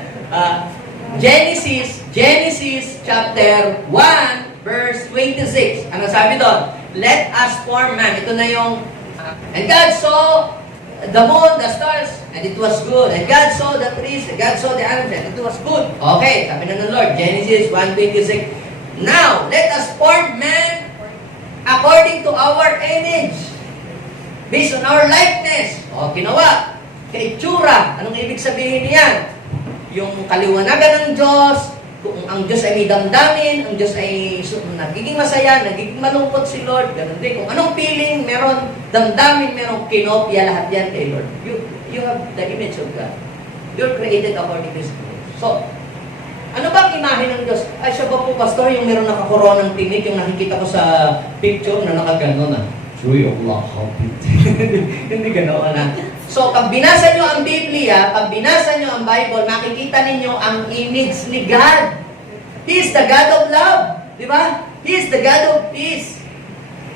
Genesis chapter 1 verse 26. Ano sabi doon? Let us form man. Ito na yung and God saw the moon, the stars, and it was good. And God saw the trees, and God saw the animals, and it was good. Okay, sabi na ng Lord, Genesis 1:26. Now, let us form man according to our image, based on our likeness. O, ginawa. Kaitsura. Anong ibig sabihin niyan? Yung kaliwanagan ng Diyos, kung ang Diyos ay may damdamin, ang Diyos ay nagiging masaya, nagiging malungkot si Lord, ganun din. Kung anong feeling, meron damdamin, meron kinopya, lahat yan kay Lord. You have the image of God. You're created according to His image. So, ano ba ang imahe ng Diyos? Ay, siya ba po, Pastor, yung meron nakakoronang tinig, yung nakikita ko sa picture na nakagano na. Joy of Allah, hindi ganoon na. So, pag binasa nyo ang Biblia, pag binasa nyo ang Bible, makikita ninyo ang image ni God. He is the God of love. Di ba? He is the God of peace.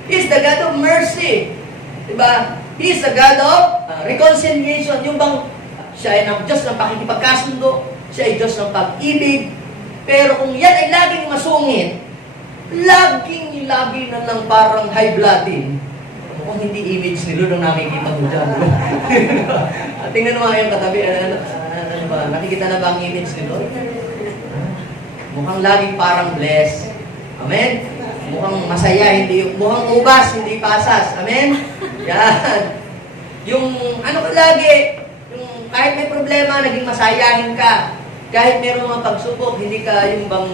He is the God of mercy. Di ba? He is the God of reconciliation. Yung bang siya ay ng Diyos ng pakikipagkasundo, siya ay Diyos ng pag-ibig. Pero kung yan ay laging masungit, lagi na lang parang high blood din. Kung hindi image ni Lord ang nakikita mo dyan. Tingnan mo nga yung katabi, nyo ba? Nakikita na ba ang image ni Lord? Mukhang laging parang blessed. Amen? Mukhang masaya, mukhang ubas, hindi pasas. Amen? Yan. Yung ano ka lagi, yung kahit may problema, naging masayahin ka. Kahit meron mga pagsubok, hindi ka yung bang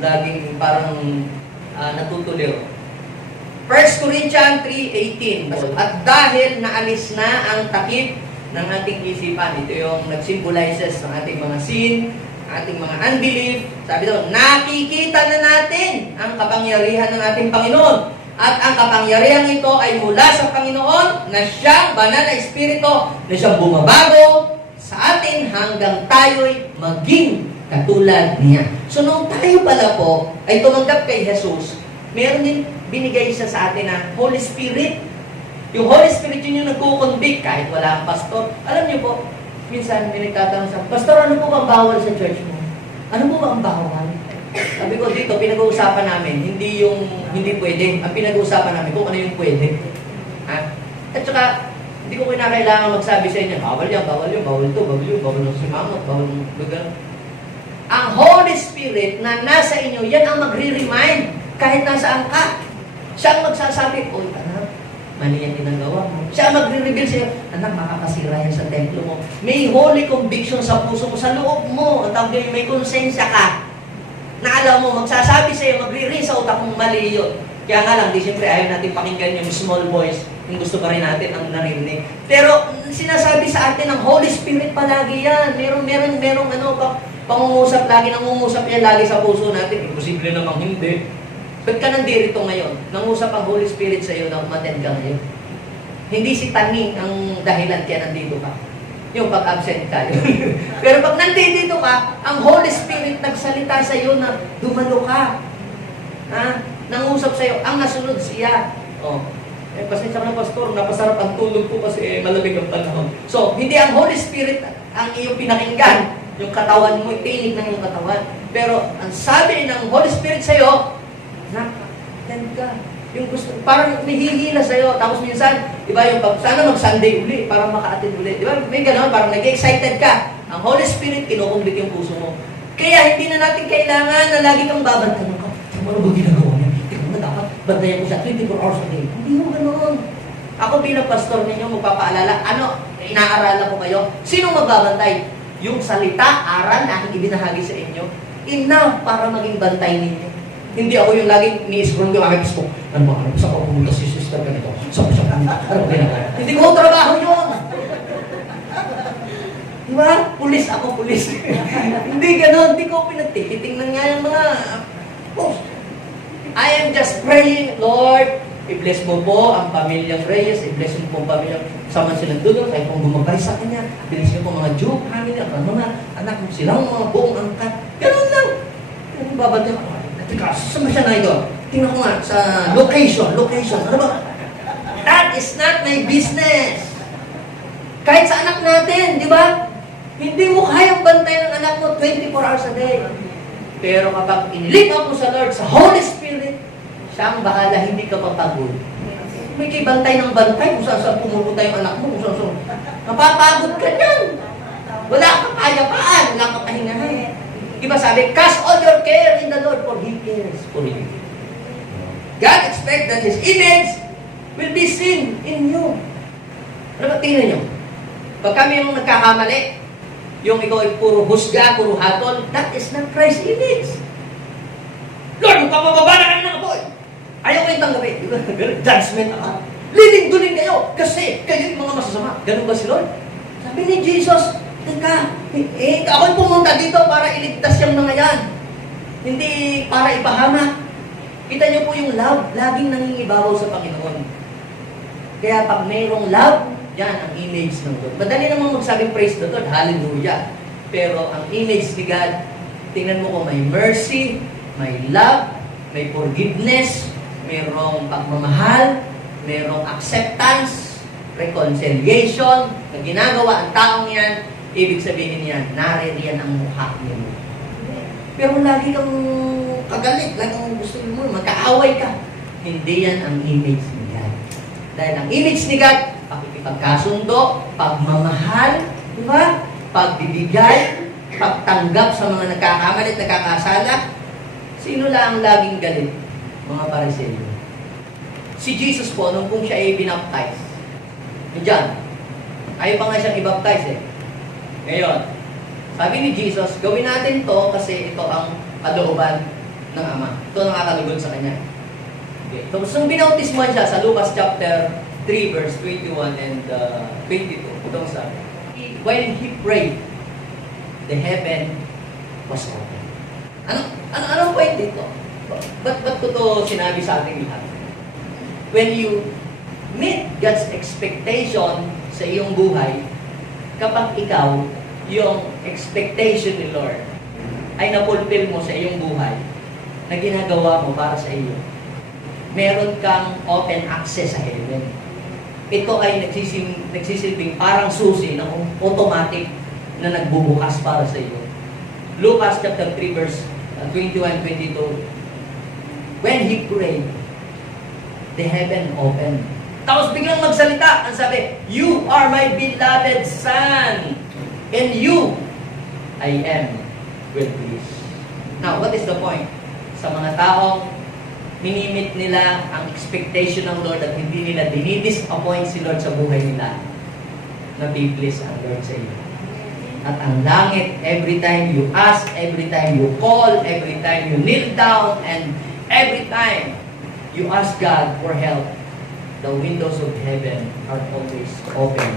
laging parang natutuliw. 1 Corinthians 3:18. At dahil naalis na ang takip ng ating isipan, ito yung nag-symbolizes ng ating mga sin, ating mga unbelief. Sabi doon, nakikita na natin ang kapangyarihan ng ating Panginoon. At ang kapangyarihan ito ay mula sa Panginoon na siyang banal na Espiritu na siyang bumabago sa atin hanggang tayo'y maging katulad niya. So nung tayo pala po ay tumanggap kay Jesus, meron din binigay siya sa atin na Holy Spirit. Yung Holy Spirit yun yung nagkukonvict kahit wala ang pastor. Alam niyo po, minsan may nagtatanong sa, Pastor, ano po bang bawal sa church mo? Ano po ba ang bawal? Sabi ko dito, pinag-uusapan namin, hindi yung hindi pwede. Ang pinag-uusapan namin kung ano yung pwede. Ha? At saka, hindi ko kinakailangan magsabi sa inyo, bawal yan, bawal yun, bawal ito, bawal yun, bawal ng simamot, bawal ng lugar. Ang Holy Spirit na nasa inyo, yan ang magre-remind kahit nasaan ka. Siya ang magsasabi, oy, anak, mali yan ginagawa mo. Siya ang magre-reveal sa'yo, anak, makakasira yan sa templo mo. May holy conviction sa puso mo, sa loob mo. At tawag yun, may konsensya ka. Na alam mo, magsasabi sa'yo, magre-ring sa utak mong mali yun. Kaya nga lang, di siyempre ayaw natin pakinggan yung small voice kung gusto pa rin natin ang narinig. Pero sinasabi sa atin ng Holy Spirit palagi yan. Merong pangungusap lagi, nangungusap yan lagi sa puso natin. Imposible namang hindi. Ba't ka nandirito ngayon? Nangusap ang Holy Spirit sa iyo na umattend ka ngayon. Hindi si Taning ang dahilan kaya nandito ka. Yung pag-absent ka. Pero pag nandito ka, ang Holy Spirit nagsalita sa iyo na dumalo ka. Ha? Nangusap sa iyo, ang nasunod siya. Oh. Pasensya ka na, Pastor, napasarap ang tulog ko kasi malamig ang panahon. So, hindi ang Holy Spirit ang iyong pinakinggan. Yung katawan mo, tinig ng iyong katawan. Pero, ang sabi ng Holy Spirit sa iyo, attend ka. Yung gusto, parang nahihila sa'yo. Tapos minsan, di ba, yung sana mag-Sunday uli, para maka-attend uli. Di ba, may gano'n, parang nag-excited ka. Ang Holy Spirit, kinukumbit yung puso mo. Kaya hindi na natin kailangan na lagi kang babantayan ka. Ano ba ginagawa niya? Ikaw na dapat, bantayan ko siya 24 hours a day. Hindi mo gano'n. Ako bilang pastor ninyo, magpapaalala, inaaralan ko kayo? Sinong magbabantay? Yung salita, aral na aking ibinahagi sa inyo, enough para maging bantay ninyo. Hindi ako yung laging ni-scroll ko aking Facebook. Ano ba? Saan ko pumunta si sister ganito? Saan ko siya pumunta? Ano ba ginagawa? Hindi ko trabaho yun! Diba? Pulis ako, pulis. Hindi gano'n. Hindi ko pinagtitingnan nga yung mga post. I am just praying, Lord, i-bless mo po ang pamilyang Reyes, i-bless mo po ang pamilyang saman silang dulo, kahit kung gumabay sa kanya, bilis niyo po mga Jew, family, ang mga anak mo silang mga buong angkat. Gano'n lang. Ano babagay ako? Teka, saan ba siya na ito? Tingnan ko nga sa location. Ano ba? That is not my business. Kahit sa anak natin, di ba? Hindi mo kayang bantay ng anak mo 24 hours a day. Pero kapag inilip mo sa Lord, sa Holy Spirit, siya ang bahala, hindi ka papagod. May kibantay ng bantay kung saan pumupunta yung anak mo, kung saan. Napapagod ka niyan. Wala kang kayapaan, wala kang kahingahan. Diba sabi, cast all your care in the Lord, for He cares for you. God expects that His image will be seen in you. Ano ba tingnan nyo? Pag kami yung nagkakamali, yung ikaw ay puro husga, puro hatol, that is not Christ's image. Lord, magpapababa na kayo ng apoy. Ayaw kayong tanggapin. Diba? Judgment ako. Liling-duling kayo kasi kayo yung mga masasama. Ganun ba si Lord? Sabi ni Jesus, teka, ako'y pumunta dito para iligtas yung mga yan. Hindi para ipahamak. Kita niyo po yung love, laging nangingibabaw sa Panginoon. Kaya pag mayroong love, yan ang image ng God. Madali namang magsabing praise the Lord, hallelujah. Pero ang image ni God, tingnan mo kung may mercy, may love, may forgiveness, mayroong pagmamahal, mayroong acceptance, reconciliation, na ginagawa ang taong yan, ibig sabihin niyan, naririyan ang mukha niyo. Pero lagi kang kagalit, lagi kang gusto mo, magkaaway ka. Hindi yan ang image ni God. Dahil ang image ni God, pakikipagkasundo, pagmamahal, di ba? pagbibigay, pagtanggap sa mga nagkakamali at nagkakasala. Sino lang ang laging galit? Mga Pariseo. Si Jesus po, nung kung siya ay binaptize, Diyan, ayaw pa nga siyang i-baptize eh. Ngayon, sabi ni Jesus, gawin natin to kasi ito ang kalooban ng Ama. Ito ang nakakalugod sa Kanya. Okay. So, nung binautismuhan siya sa Lucas chapter 3 verse 21 and 22, itong sabi, when He prayed, the heaven was open. Anong point dito? Ba't ko to sinabi sa ating lahat? When you meet God's expectation sa iyong buhay, kapag ikaw, yung expectation ni Lord ay napulfill mo sa iyong buhay, na ginagawa mo para sa iyo, meron kang open access sa heaven. Ito ay nagsisilbing parang susi na automatic na nagbubukas para sa iyo. Lucas chapter 3 verse 21-22, when He prayed, the heaven opened. Tapos biglang magsalita, ang sabi, you are my beloved Son, and you, I am well pleased. Now, what is the point? Sa mga taong minimit nila ang expectation ng Lord at hindi nila dinidisappoint si Lord sa buhay nila, na-please ang Lord sa iyo. At ang langit, every time you ask, every time you call, every time you kneel down, and every time you ask God for help, the windows of heaven are always open.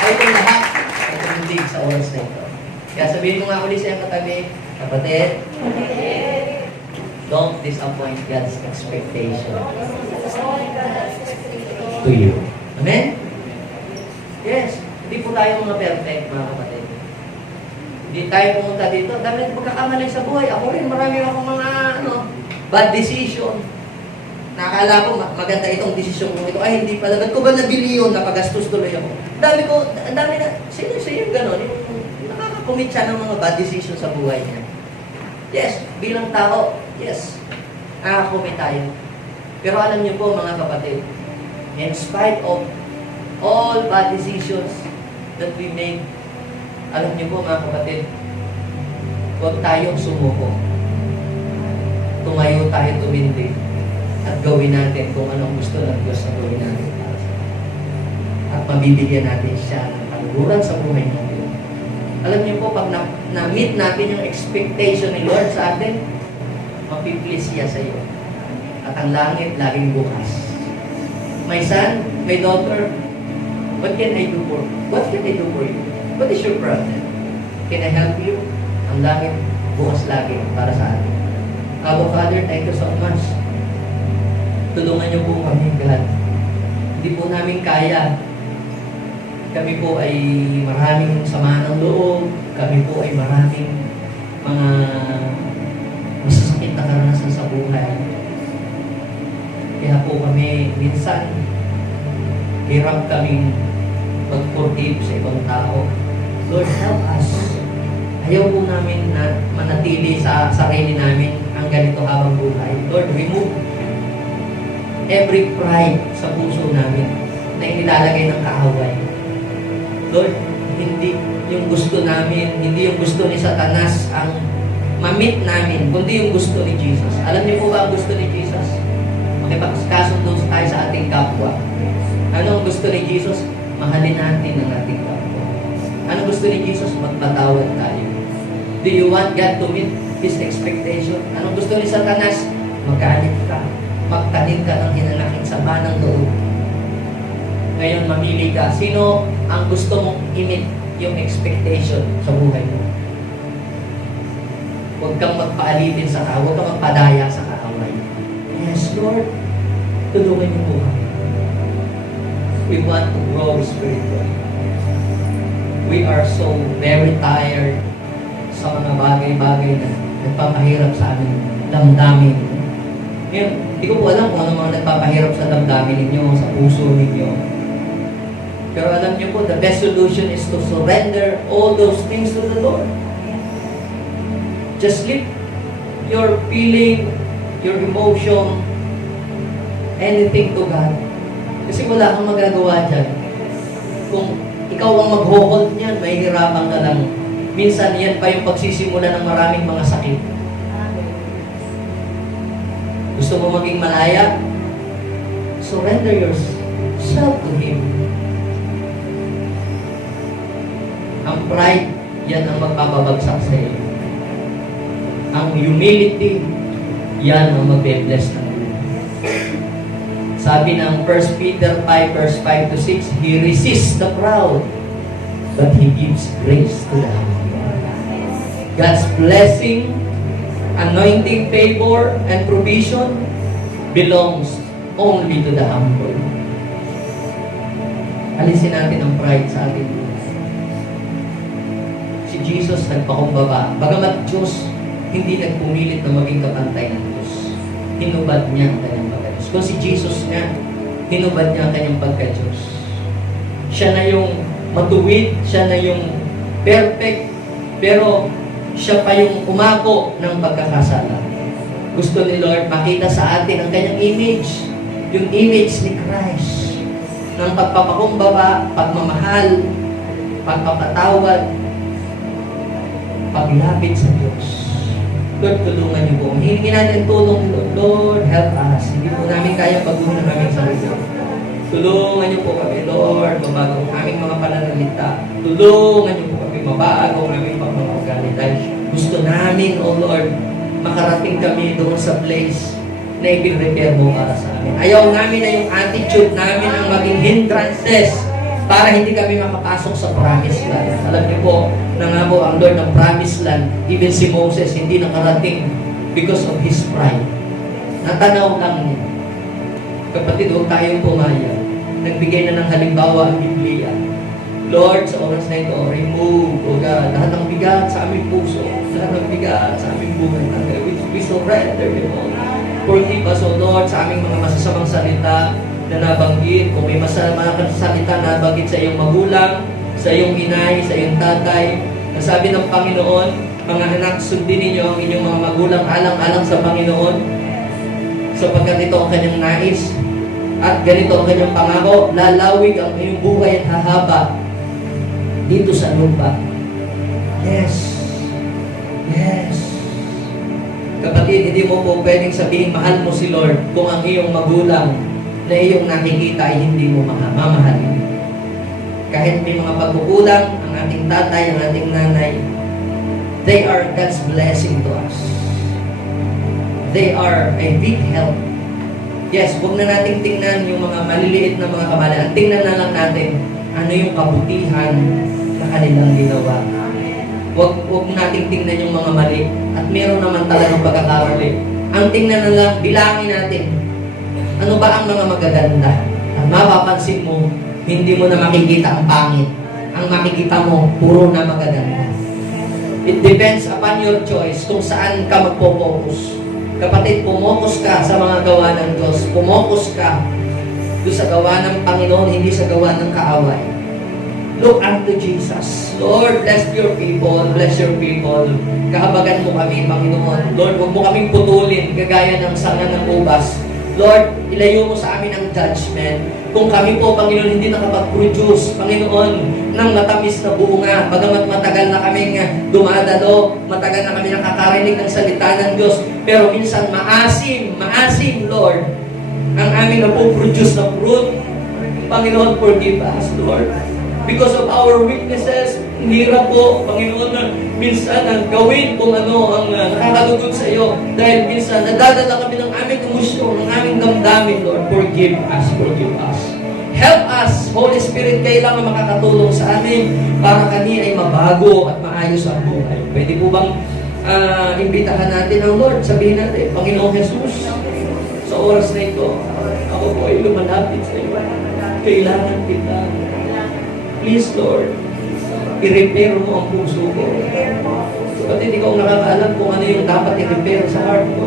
Ay, itong lahat ay tumundig sa oras na ito. Kaya sabihin mo nga ulit sa iyong katabi, kapatid, don't disappoint God's expectation to you. Amen? Yes. Hindi po tayo mga perfect, mga kapatid. Hindi tayo pumunta dito. Dami natin pagkakamali sa buhay. Ako rin, marami akong mga bad decision. Nakakala ko, maganda itong desisyon ko ito. Ay, hindi pala. Ba't ko ba nabili yun? Napagastos tuloy ako. Ang dami na, sino yung gano'n? Yung nakakakomit siya ng mga bad decision sa buhay niya. Yes, bilang tao, yes, nakakakomit tayo. Pero alam niyo po, mga kapatid, in spite of all bad decisions that we made, alam niyo po, mga kapatid, huwag tayong sumuko. Tumayo tayo, tumindig, at gawin natin kung anong gusto ng Diyos na gawin natin para sa Kanya. At mabibigyan natin siya ng kaluguran sa buhay natin. Alam niyo po, pag na-meet natin yung expectation ni Lord sa atin, mapiplease siya sa iyo. At ang langit, laging bukas. My son, my daughter, what can I do for you? What is your problem? Can I help you? Ang langit, bukas lagi para sa atin. Abba Father, thank you so much. Tulungan niyo po kami, God. Hindi po namin kaya. Kami po ay maraming sama ng loob. Kami po ay maraming mga masasakit na karanasan sa buhay. Kaya po kami minsan hirap kaming mag-forgive sa ibang tao. Lord, help us. Ayaw po namin na manatili sa sarili namin ang ganito habang buhay. Lord, remove every pride sa puso namin na inilalagay ng kaaway. Lord, hindi yung gusto namin, hindi yung gusto ni Satanas ang ma-meet namin, kundi yung gusto ni Jesus. Alam niyo po ba ang gusto ni Jesus? Makipagkasundo tayo sa ating kapwa. Ano ang gusto ni Jesus? Mahalin natin ang ating kapwa. Ano gusto ni Jesus? Magpatawad tayo. Do you want God to meet His expectation? Anong gusto ni Satanas? Magalit ka. Magtanim ka ng hinanakit sama ng loob. Ngayon, mamili ka. Sino ang gusto mong i-meet yung expectation sa buhay mo? Huwag kang magpaalitin sa kaaway. Huwag kang magpadaya sa kaaway. Yes, Lord. Tulungan niyo po kami. We want to grow spiritually. We are so very tired sa mga bagay-bagay na nagpapahirap sa amin, damdamin. Ngayon, hindi ko po alam kung ano mga nagpapahirap sa damdamin ninyo, sa puso ninyo. Pero alam niyo po, the best solution is to surrender all those things to the Lord. Just leave your feeling, your emotion, anything to God. Kasi wala kang magagawa dyan kung ikaw ang mag-hold niyan, mahihirapan ka lang. Minsan yan pa yung pagsisimula ng maraming mga sakit. Gusto mo maging malaya? Surrender yourself to Him. Ang pride, yan ang magpapabagsak sa iyo. Ang humility, yan ang magbe-bless ng iyo. Sabi ng 1 Peter 5 verse 5 to 6, He resists the proud, but He gives grace to the humble. God's blessing, anointing, favor, and provision belongs only to the humble. Alisin natin ang pride sa ating buhay. Si Jesus nagpakumbaba. Bagamat Diyos, hindi nagpumilit na maging kapantay ng Diyos. Hinubad niya ang kanyang pagka-Diyos. Kung si Jesus nga, hinubad niya ang kanyang pagka-Diyos. Siya na yung matuwid, siya na yung perfect, pero siya pa yung umako ng pagkakasala. Gusto ni Lord makita sa atin ang kanyang image, yung image ni Christ, ng pagpapakumbaba, pagmamahal, pagpapatawad, paglapit sa Diyos. Lord, tulungan niyo po. Hihingi natin tulong, Lord, help us. Hindi po namin kaya baguhin ang aming sarili. Tulungan niyo po kami, Lord, mabago ang aming mga pananalita. Tulungan niyo po kami, mabago ang aming pagmamagalit. Dahil gusto namin, O Lord, makarating kami doon sa place na i-prepare mo para sa amin. Ayaw namin na yung attitude namin ang maging hindrances para hindi kami makapasok sa promised land. Alam niyo po, na nga po ang Lord ng promised land, even si Moses, hindi nakarating because of his pride. Natanaw lang niya. Kapatid, huwag tayong pumaya. Nagbigay na ng halimbawa ang Biblia. Lord, sa oras na ito, remove, O God, lahat ng bigat sa aming puso, lahat ng bigat sa aming buhay. We surrender, you know. Forgive us, O Lord, sa aming mga masasamang salita na nabanggit. Kung may masasamang salita na nabanggit sa iyong magulang, sa iyong inay, sa iyong tatay, na sabi ng Panginoon, mga anak, sundin ninyo ang inyong mga magulang alang-alang sa Panginoon, sapagkat ito ang kanyang nais, at ganito ang kanyang pangako, lalawig ang iyong buhay at hahaba dito sa lupa. Yes. Yes. Kapatid, hindi mo po pwedeng sabihin, mahal mo si Lord, kung ang iyong magulang na iyong nakikita ay hindi mo mamahalin. Kahit may mga pagkukulang, ang ating tatay, ang ating nanay, they are God's blessing to us. They are a big help. Yes, huwag na nating tingnan yung mga maliliit na mga kamalayan. Tingnan na lang natin ano yung kabutihan na kanilang ginawa. Huwag nating tingnan yung mga mali. At meron naman talagang pagkakamali. Ang tingnan na lang, bilangin natin. Ano ba ang mga magaganda? At mapapansin mo, hindi mo na makikita ang pangit. Ang makikita mo, puro na magaganda. It depends upon your choice kung saan ka magpo-focus. Kapatid, pumokus ka sa mga gawa ng Diyos. Pumokus ka doon sa gawa ng Panginoon, hindi sa gawa ng kaaway. Look unto Jesus. Lord, bless your people. Bless your people. Kahabagan mo kami, Panginoon. Lord, huwag mo kaming putulin, kagaya ng sanga ng ubas. Lord, ilayo mo sa amin ang judgment. Kung kami po, Panginoon, hindi nakapag-produce, Panginoon, ng matamis na bunga, bagamat matagal na kaming dumadalo, matagal na kami nakakarinig ng salita ng Diyos, pero minsan maasim, Lord, ang aming napoproduce na fruit. Panginoon, forgive us, Lord. Because of our weaknesses, hirap po, Panginoon, na minsan ang gawin kung ano ang nakakadugod sa iyo. Dahil minsan, nadadala kami ng aming emosyon, ng aming damdamin, Lord. Forgive us, forgive us. Help us, Holy Spirit, kailangan makakatulong sa amin para kami ay mabago at maayos ang buhay. Pwede po bang imbitahan natin ang Lord? Sabihin natin, Panginoong Jesus, sa oras na ito, ako po ay lumalapit sa iyo. Kailangan kita. Please, Lord, i-repair mo ang puso ko. Kapatid, ikaw nakakaalam kung ano yung dapat i-repair sa heart ko.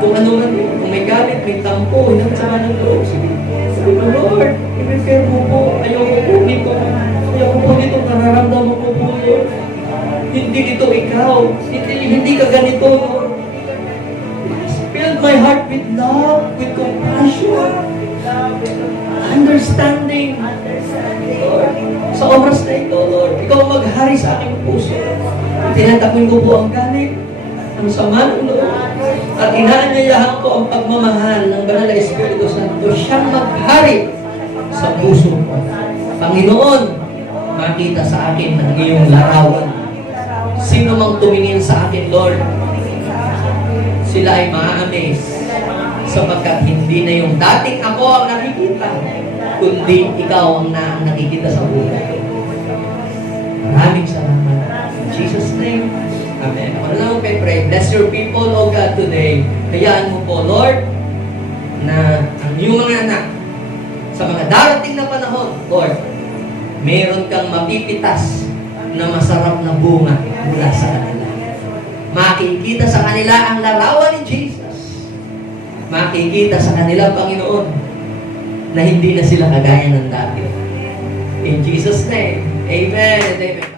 Kung ano man yun, kung may galit, may tampo, hinang sama ng loob. Sige, Lord, i-repair mo po. Ayoko po dito. Ayoko po dito, nararamdaman ko po, Lord. Hindi ito ikaw. Hindi ka ganito, Lord. Fill my heart with love, with compassion. understanding. Lord, sa oras na ito, Lord, ikaw ang maghari sa aking puso. Tinatakwin ko po ang galit, ang sama ng loob, at inaanyayahan ko ang pagmamahal ng Banal na Espiritu Santo. Siyang maghari sa puso ko. Panginoon, makita sa akin ang iyong larawan. Sino mang tumingin sa akin, Lord, sila ay ma-amaze sapagkat hindi na yung dating ako ang nakikita, kundi ikaw ang nakikita sa buhay. Maraming salamat. In Jesus' name, Amen. Ako na lang pray. Bless your people, O God, today. Hayaan mo po, Lord, na ang iyong mga anak, sa mga darating na panahon, Lord, meron kang mapipitas na masarap na bunga mula sa kanila. Makikita sa kanila ang larawan ni Jesus. Makikita sa kanila, Panginoon, na hindi na sila kagaya ng dati. In Jesus' name, Amen and Amen.